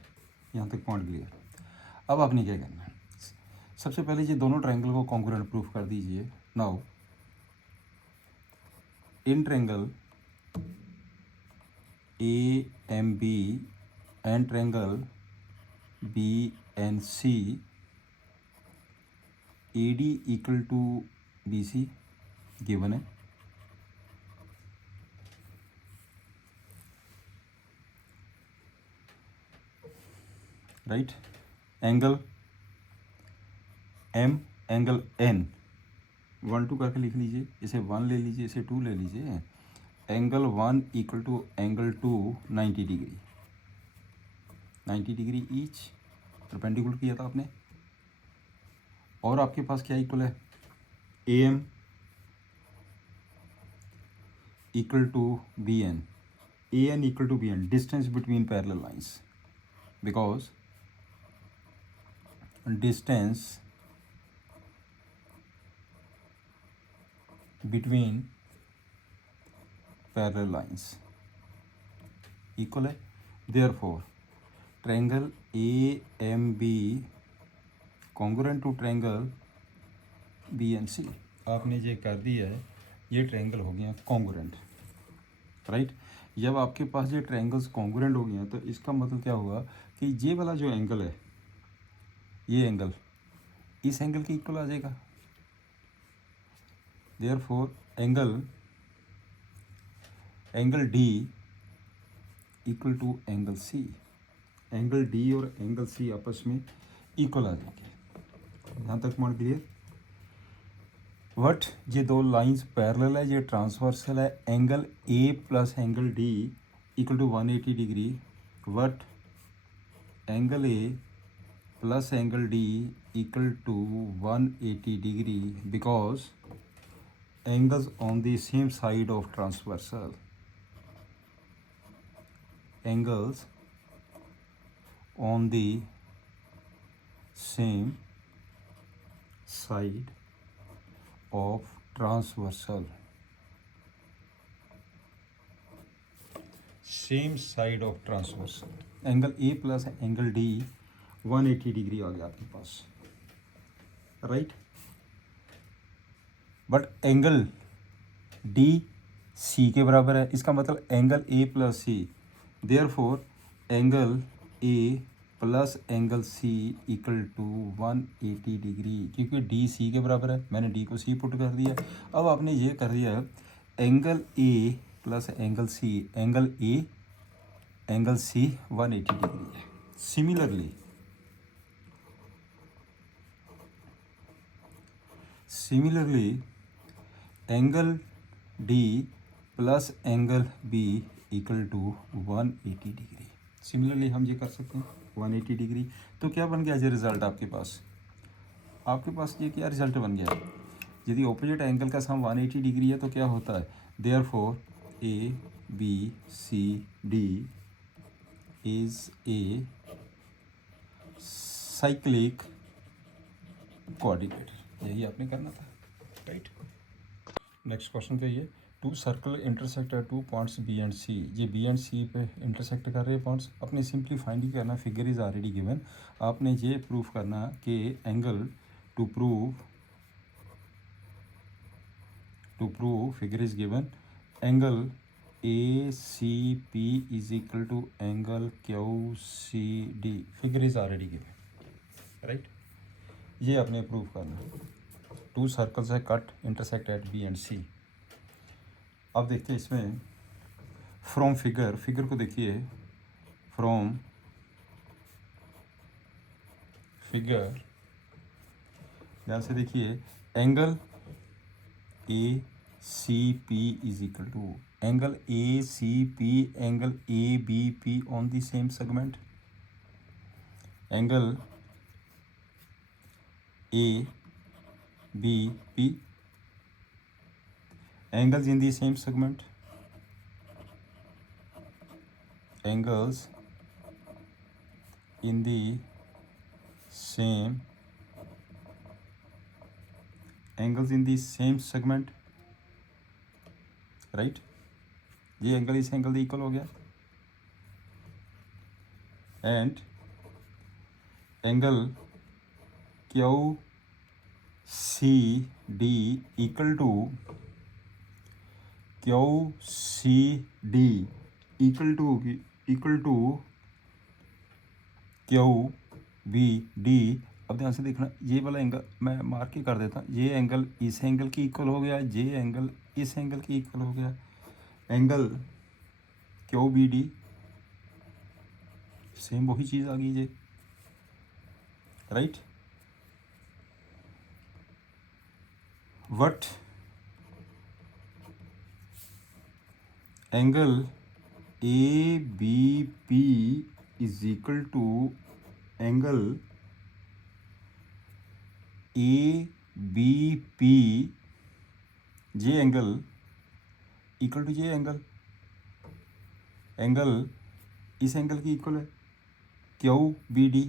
यहाँ तक पॉइंट क्लियर। अब आपने क्या करना है, सबसे पहले ये दोनों ट्रायंगल को कॉन्ग्रुएंट प्रूफ कर दीजिए। Now in triangle AMB and triangle BNC AD equal to BC given है। Right, angle M angle N 1 2 करके लिख लीजिए, इसे 1 ले लीजिए, इसे 2 ले लीजिए। Angle 1 equal to angle 2 90 degree each, perpendicular किया था आपने। और आपके पास क्या इक्वल है, AM equal to BN, AN equal to BN, distance between parallel lines, because distance between parallel lines equal है। therefore triangle AMB congruent to triangle BNC। आपने ये कर दिया है, ये ट्रायंगल हो गया कॉन्ग्रुएंट, राइट। जब आपके पास ये ट्रायंगल्स कॉन्ग्रुएंट हो गए तो इसका मतलब क्या होगा कि ये वाला जो एंगल है, ये एंगल इस एंगल के इक्वल आ जाएगा। Therefore angle D equal to angle C, angle D और एंगल C आपस में इक्वल आ जाएंगे। यहाँ तक पॉइंट क्लियर। बट ये दो लाइंस पैरेलल है, ये ट्रांसवर्सल है। Angle A plus angle D equal to 180 degree, but angle A plus angle D equal to 180 degree because angles on the same side of transversal, angles on the same side of transversal, same side of transversal, angle A plus angle D 180 degree आ गया आपके पास, right. But angle D C के बराबर है, इसका मतलब angle A plus C, therefore angle A plus angle C equal to 180 degree, क्योंकि D C के बराबर है। मैंने D को C पुट कर दिया। अब आपने ये कर दिया angle A plus angle C, angle A angle C 180 degree है। Similarly, angle D plus angle B equal to 180 degree. Similarly हम ये कर सकते हैं 180 डिग्री। तो क्या बन गया ये रिजल्ट आपके पास ये क्या रिजल्ट बन गया? यदि ऑपोजिट एंगल का सम 180 डिग्री है तो क्या होता है? Therefore A B C D is a cyclic coordinate. यही आपने करना था, राइट। नेक्स्ट क्वेश्चन क्या ये? टू सर्कल इंटरसेक्ट है 2 पॉइंट्स बी एंड सी। ये बी एंड सी पे इंटरसेक्ट कर रहे हैं पॉइंट्स। अपने सिंपली फाइंड ही करना, फिगर इज ऑलरेडी गिवन। आपने ये प्रूफ करना कि angle to prove figure is given angle A C P is equal to angle Q C D. Figure is already given, right. ये आपने प्रूव करना। 2 circles है cut intersect at B and C. अब देखते हैं इसमें फ्रॉम फिगर को देखिए। फ्रॉम फिगर ध्यान से देखिए, angle A C P is equal to angle A C P angle A B P on the same segment. Angle A B P angles in the same segment, angles in the same segment, right। ये angle इस angle के equal हो गया। And angle Q C D equal to Q C D equal to Q B D. अब ध्यान से देखना, ये वाला एंगल मैं मार्क के कर देता हूँ। ये एंगल इस एंगल की इक्वल हो गया, ये एंगल इस एंगल की इक्वल हो गया। Angle Q B D same वही चीज़ आ गई ये, right. What angle A B P is equal to angle A B P. ये एंगल इक्वल टू ये एंगल इस एंगल की इक्वल है, क्यू बी डी।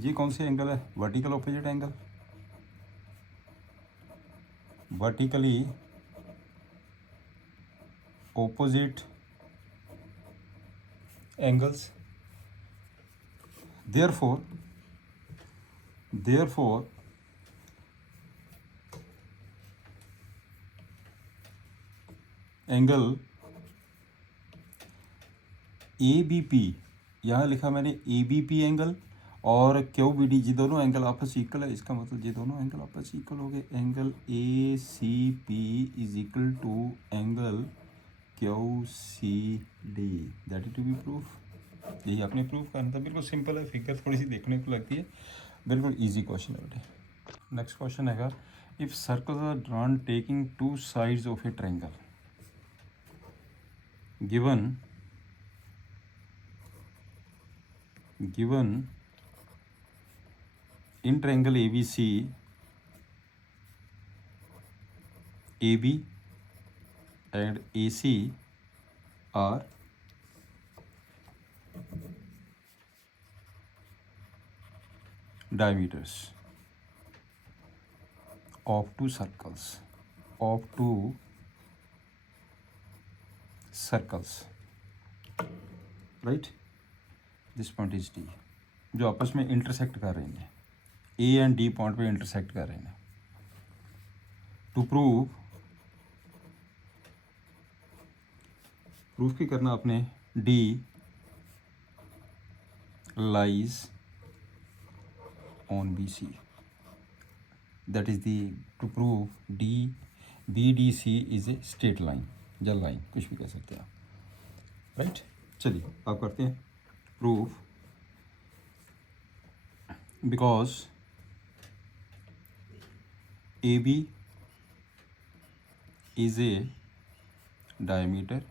ये कौन से एंगल है? Vertical opposite angle, vertically opposite angles। therefore angle A B P, यहाँ लिखा मैंने ए बी पी एंगल और क्यू बी डी, ये दोनों एंगल आपस इक्वल है। इसका मतलब ये दोनों एंगल आपस इक्वल हो गए। Angle A C P is equal to angle Q C D. That is to be proof. यही आपने प्रूफ करना था। बिल्कुल सिंपल है, फिगर थोड़ी सी देखने को लगती है, बिल्कुल ईजी क्वेश्चन है बेटे। नेक्स्ट क्वेश्चन है, if circles are drawn taking 2 sides of a triangle given in triangle ABC, AB and AC are diameters of two circles, right। This point is D, जो आपस में इंटरसेक्ट कर रहे हैं, A and D point पे intersect कर रहे हैं। टू प्रूव की करना आपने D lies on B C. That is the to prove D B D C is a straight line या लाइन, कुछ भी कह सकते हैं आप, राइट। चलिए आप करते हैं proof. Because A B is a diameter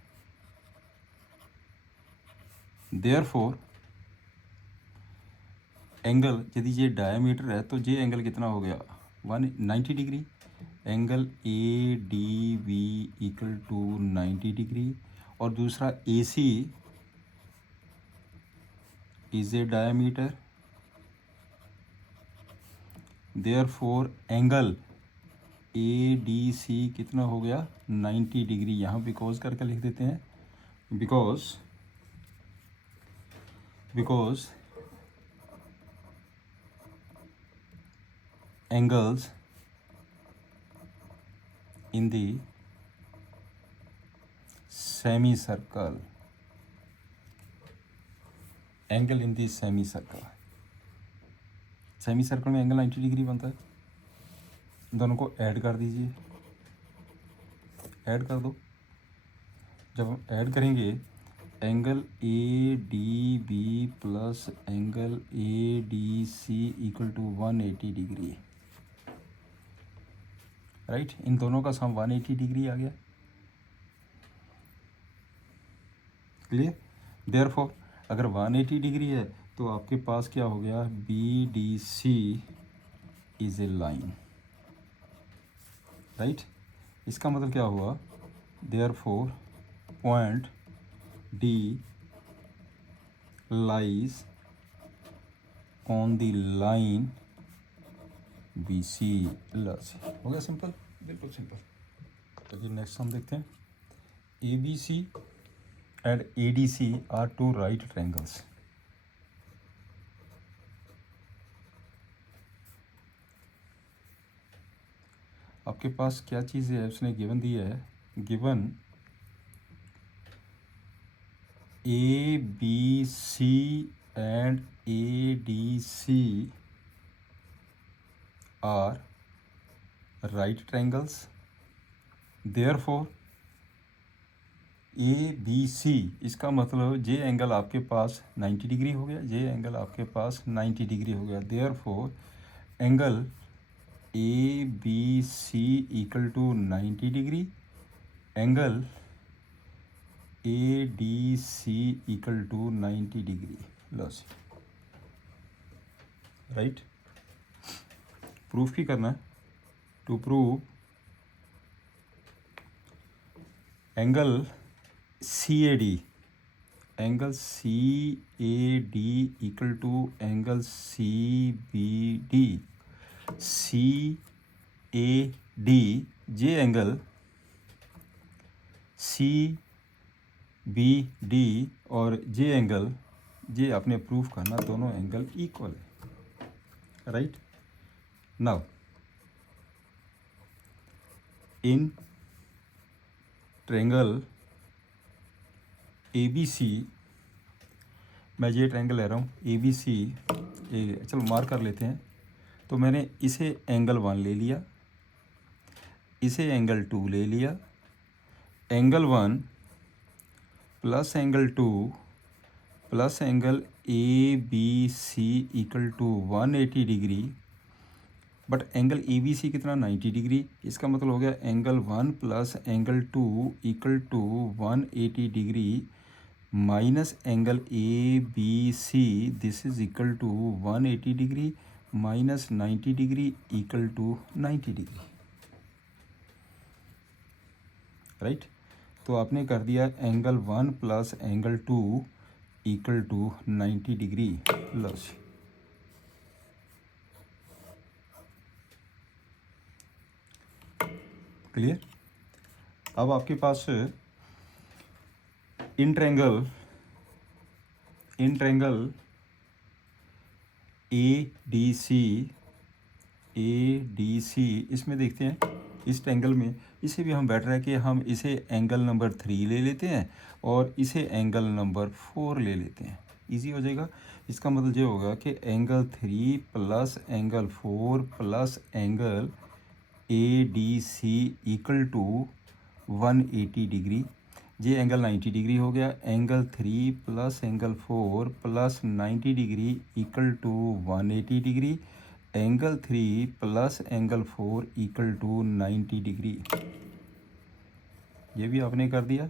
therefore angle, यदि ये डायमीटर है तो ये एंगल कितना हो गया 190 degree. Angle A D V equal to 90 degree. और दूसरा A C is a diameter, therefore angle A D C कितना हो गया 90 डिग्री। यहाँ बिकॉज करके लिख देते हैं, because angles in the semicircle, angle in the semicircle, semicircle में एंगल 90 डिग्री बनता है। दोनों को ऐड कर दीजिए, ऐड कर दो। जब हम ऐड करेंगे angle A D B plus angle A D C equal to 180 degree, right. इन दोनों का सम 180 डिग्री आ गया। क्लियर। देयरफॉर अगर 180 डिग्री है तो आपके पास क्या हो गया, B D C is a line, right. इसका मतलब क्या हुआ, therefore point D lies on the line B C. हो गया सिंपल, बिल्कुल सिंपल। चलिए नेक्स्ट हम देखते हैं। A B C and A D C are two right triangles. आपके पास क्या चीज़ है, उसने गिवन दी है, given A B C and A D C are right triangles, therefore A B C, इसका मतलब जे एंगल आपके पास 90 डिग्री हो गया, जे एंगल आपके पास 90 डिग्री हो गया। Therefore angle A B C equal to 90 degree, angle A D C equal to 90 degree. लो right, proof की करना है। To prove angle C A D, angle C A D equal to angle C B D, C A D, जे angle C B D और जे angle, जे आपने proof करना दोनों एंगल इक्वल है, right. Now in triangle A B C, मैं ये ट्रायंगल ले रहा हूँ ए बी सी, चलो मार्क कर लेते हैं। तो मैंने इसे एंगल 1 ले लिया, इसे एंगल 2 ले लिया, angle 1 plus angle 2 plus angle A B C equal to 180 degree, but angle A B C कितना 90 डिग्री। इसका मतलब हो गया angle 1 plus angle 2 equal to 180 degree minus angle A B C, this is equal to 180 degree minus 90 degree equal to 90 degree, right. तो आपने कर दिया angle 1 plus angle 2 equal to 90 degree. लस क्लियर। अब आपके पास इन ट्रायंगल ए डी सी, इसमें देखते हैं इस ट्रायंगल में, इसे भी हम बेटर है कि हम इसे एंगल नंबर 3 ले लेते हैं और इसे एंगल नंबर 4 ले लेते हैं, इजी हो जाएगा। इसका मतलब ये होगा कि angle 3 plus angle 4 plus angle A D C equal to 180 degree, ये एंगल 90 डिग्री हो गया। Angle 3 plus angle 4 plus 90 degree equal to 180 degree, angle 3 plus angle 4 equal to 90 degree, ये भी आपने कर दिया।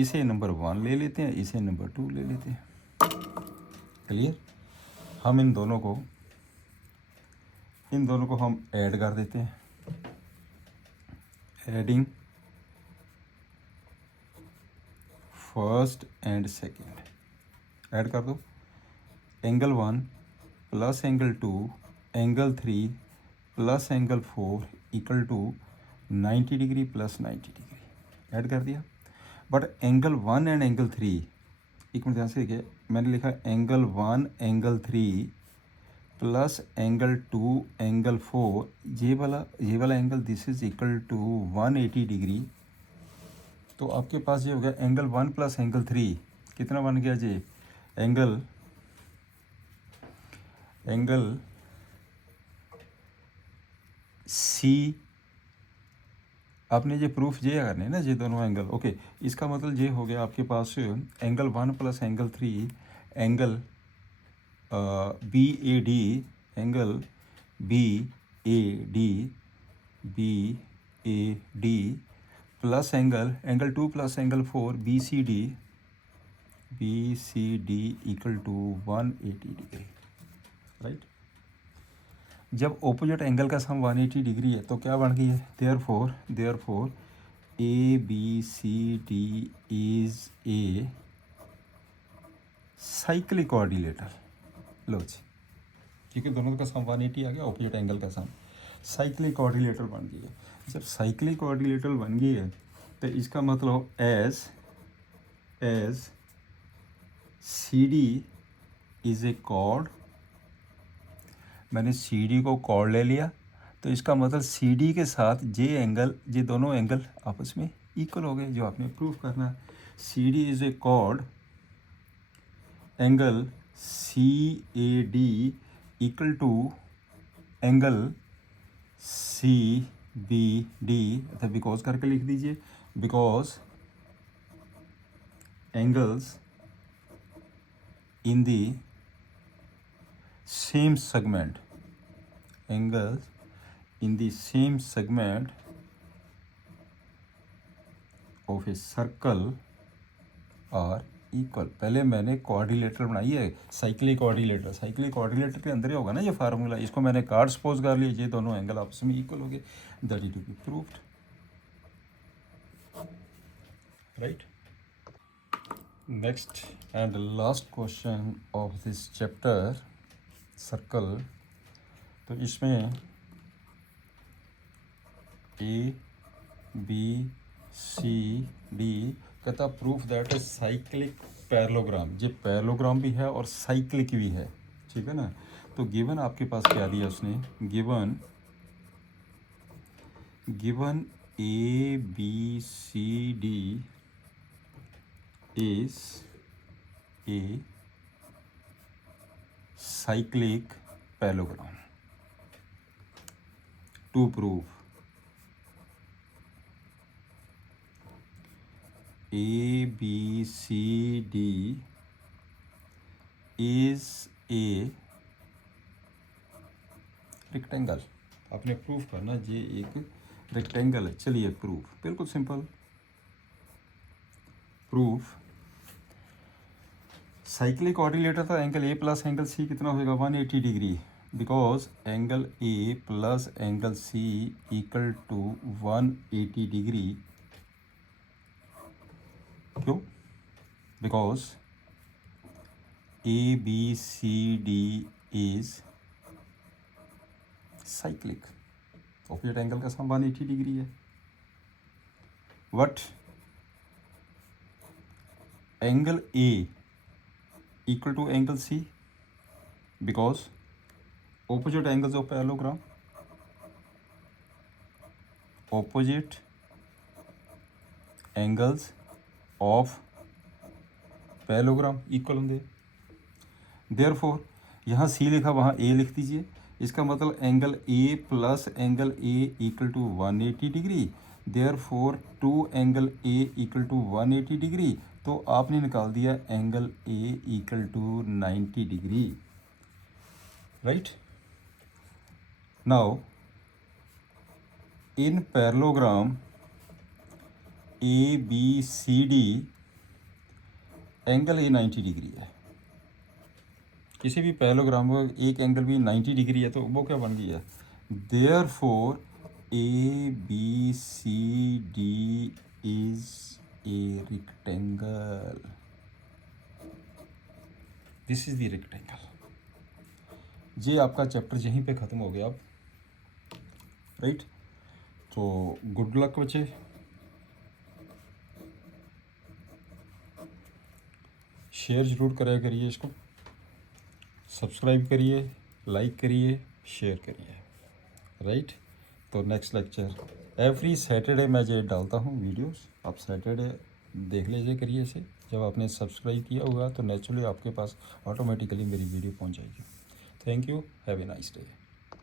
इसे नंबर 1 ले लेते हैं, इसे नंबर 2 ले लेते हैं। क्लियर। हम इन दोनों को हम ऐड कर देते हैं। Adding first and second, add कर दो। Angle 1 plus angle 2 angle 3 plus angle 4 equal to 90 degree plus 90 degree, add कर दिया। बट एंगल 1 एंड एंगल 3, एक मिनट ध्यान से देखिए, मैंने लिखा angle 1 angle 3 plus angle 2 angle 4, ये वाला angle this is equal to 180 degree. तो आपके पास ये हो गया एंगल 1 प्लस एंगल 3 कितना बन गया जी, एंगल सी। आपने ये प्रूफ ये करने ना, ये दोनों एंगल ओके। इसका मतलब ये हो गया आपके पास angle 1 plus angle 3 angle B A D, angle B A D plus angle 2 plus angle 4 B C D equal to 180 degree, right. जब ओपोजिट एंगल का सम 180 डिग्री है तो क्या बन गई है, therefore A B C D is a cyclic quadrilateral. लो जी, क्योंकि दोनों का सम 180 आ गया, ओपोजिट एंगल का सम साइक्लिक कोऑर्डिनेटर बन गई है। जब साइक्लिक कोऑर्डिनेटर बन गई है तो इसका मतलब as C D is a chord, मैंने सी डी को कॉर्ड ले लिया, तो इसका मतलब सी डी के साथ ये दोनों एंगल आपस में इक्वल हो गए, जो आपने प्रूव करना है। C D is a chord, angle C A D equal to angle C B D, अर्थात बिकॉज करके लिख दीजिए, because angles in the same segment, angles in the same segment of a circle are equal। पहले मैंने coordinator बनाई है, cyclic coordinator के अंदर ही होगा ना ये फार्मूला, इसको मैंने कार्ड सपोज कर लिया, ये दोनों एंगल आपस में इक्वल हो गए, that is to be proved, right. Next and last question of this chapter circle. तो इसमें ए बी सी डी कहता proof that a cyclic parallelogram, ये पैरेललोग्राम भी है और साइक्लिक भी है, ठीक है ना। तो गिवन आपके पास क्या दिया उसने, given A B C D is a cyclic parallelogram. To prove A B C D is a rectangle, आपने प्रूफ करना ये एक रेक्टेंगल है। चलिए प्रूफ, बिल्कुल सिंपल प्रूफ। साइक्लिक कोऑर्डिनेटर था angle A plus angle C कितना होगा 180 degree, because angle A plus angle C equal to 180 degree. क्यों? Because A B C D is cyclic, opposite angle का सम 180 डिग्री है। What angle A equal to angle C, because opposite angles of parallelogram, opposite angles of parallelogram equal होंगे। therefore यहाँ C लिखा वहाँ A लिख दीजिए, इसका मतलब angle A plus angle A equal to 180 degree, therefore two angle A equal to 180 degree. तो आपने निकाल दिया angle A equal to 90 degree, right. Now in parallelogram A B C D angle ये 90 डिग्री है, किसी भी पैरेललोग्राम में एक एंगल भी 90 डिग्री है तो वो क्या बन गई है, therefore A B C D is a rectangle, this is the rectangle. ये आपका चैप्टर यहीं पे ख़त्म हो गया अब, राइट। तो गुड लक बच्चे, शेयर ज़रूर करा करिए इसको, सब्सक्राइब करिए, लाइक करिए, शेयर करिए, राइट। तो नेक्स्ट लेक्चर एवरी सैटरडे मैं ये डालता हूँ वीडियोस, आप सैटरडे देख लीजिए करिए इसे। जब आपने सब्सक्राइब किया होगा तो नेचुरली आपके पास ऑटोमेटिकली मेरी वीडियो पहुँच जाएगी। Thank you, have a nice day.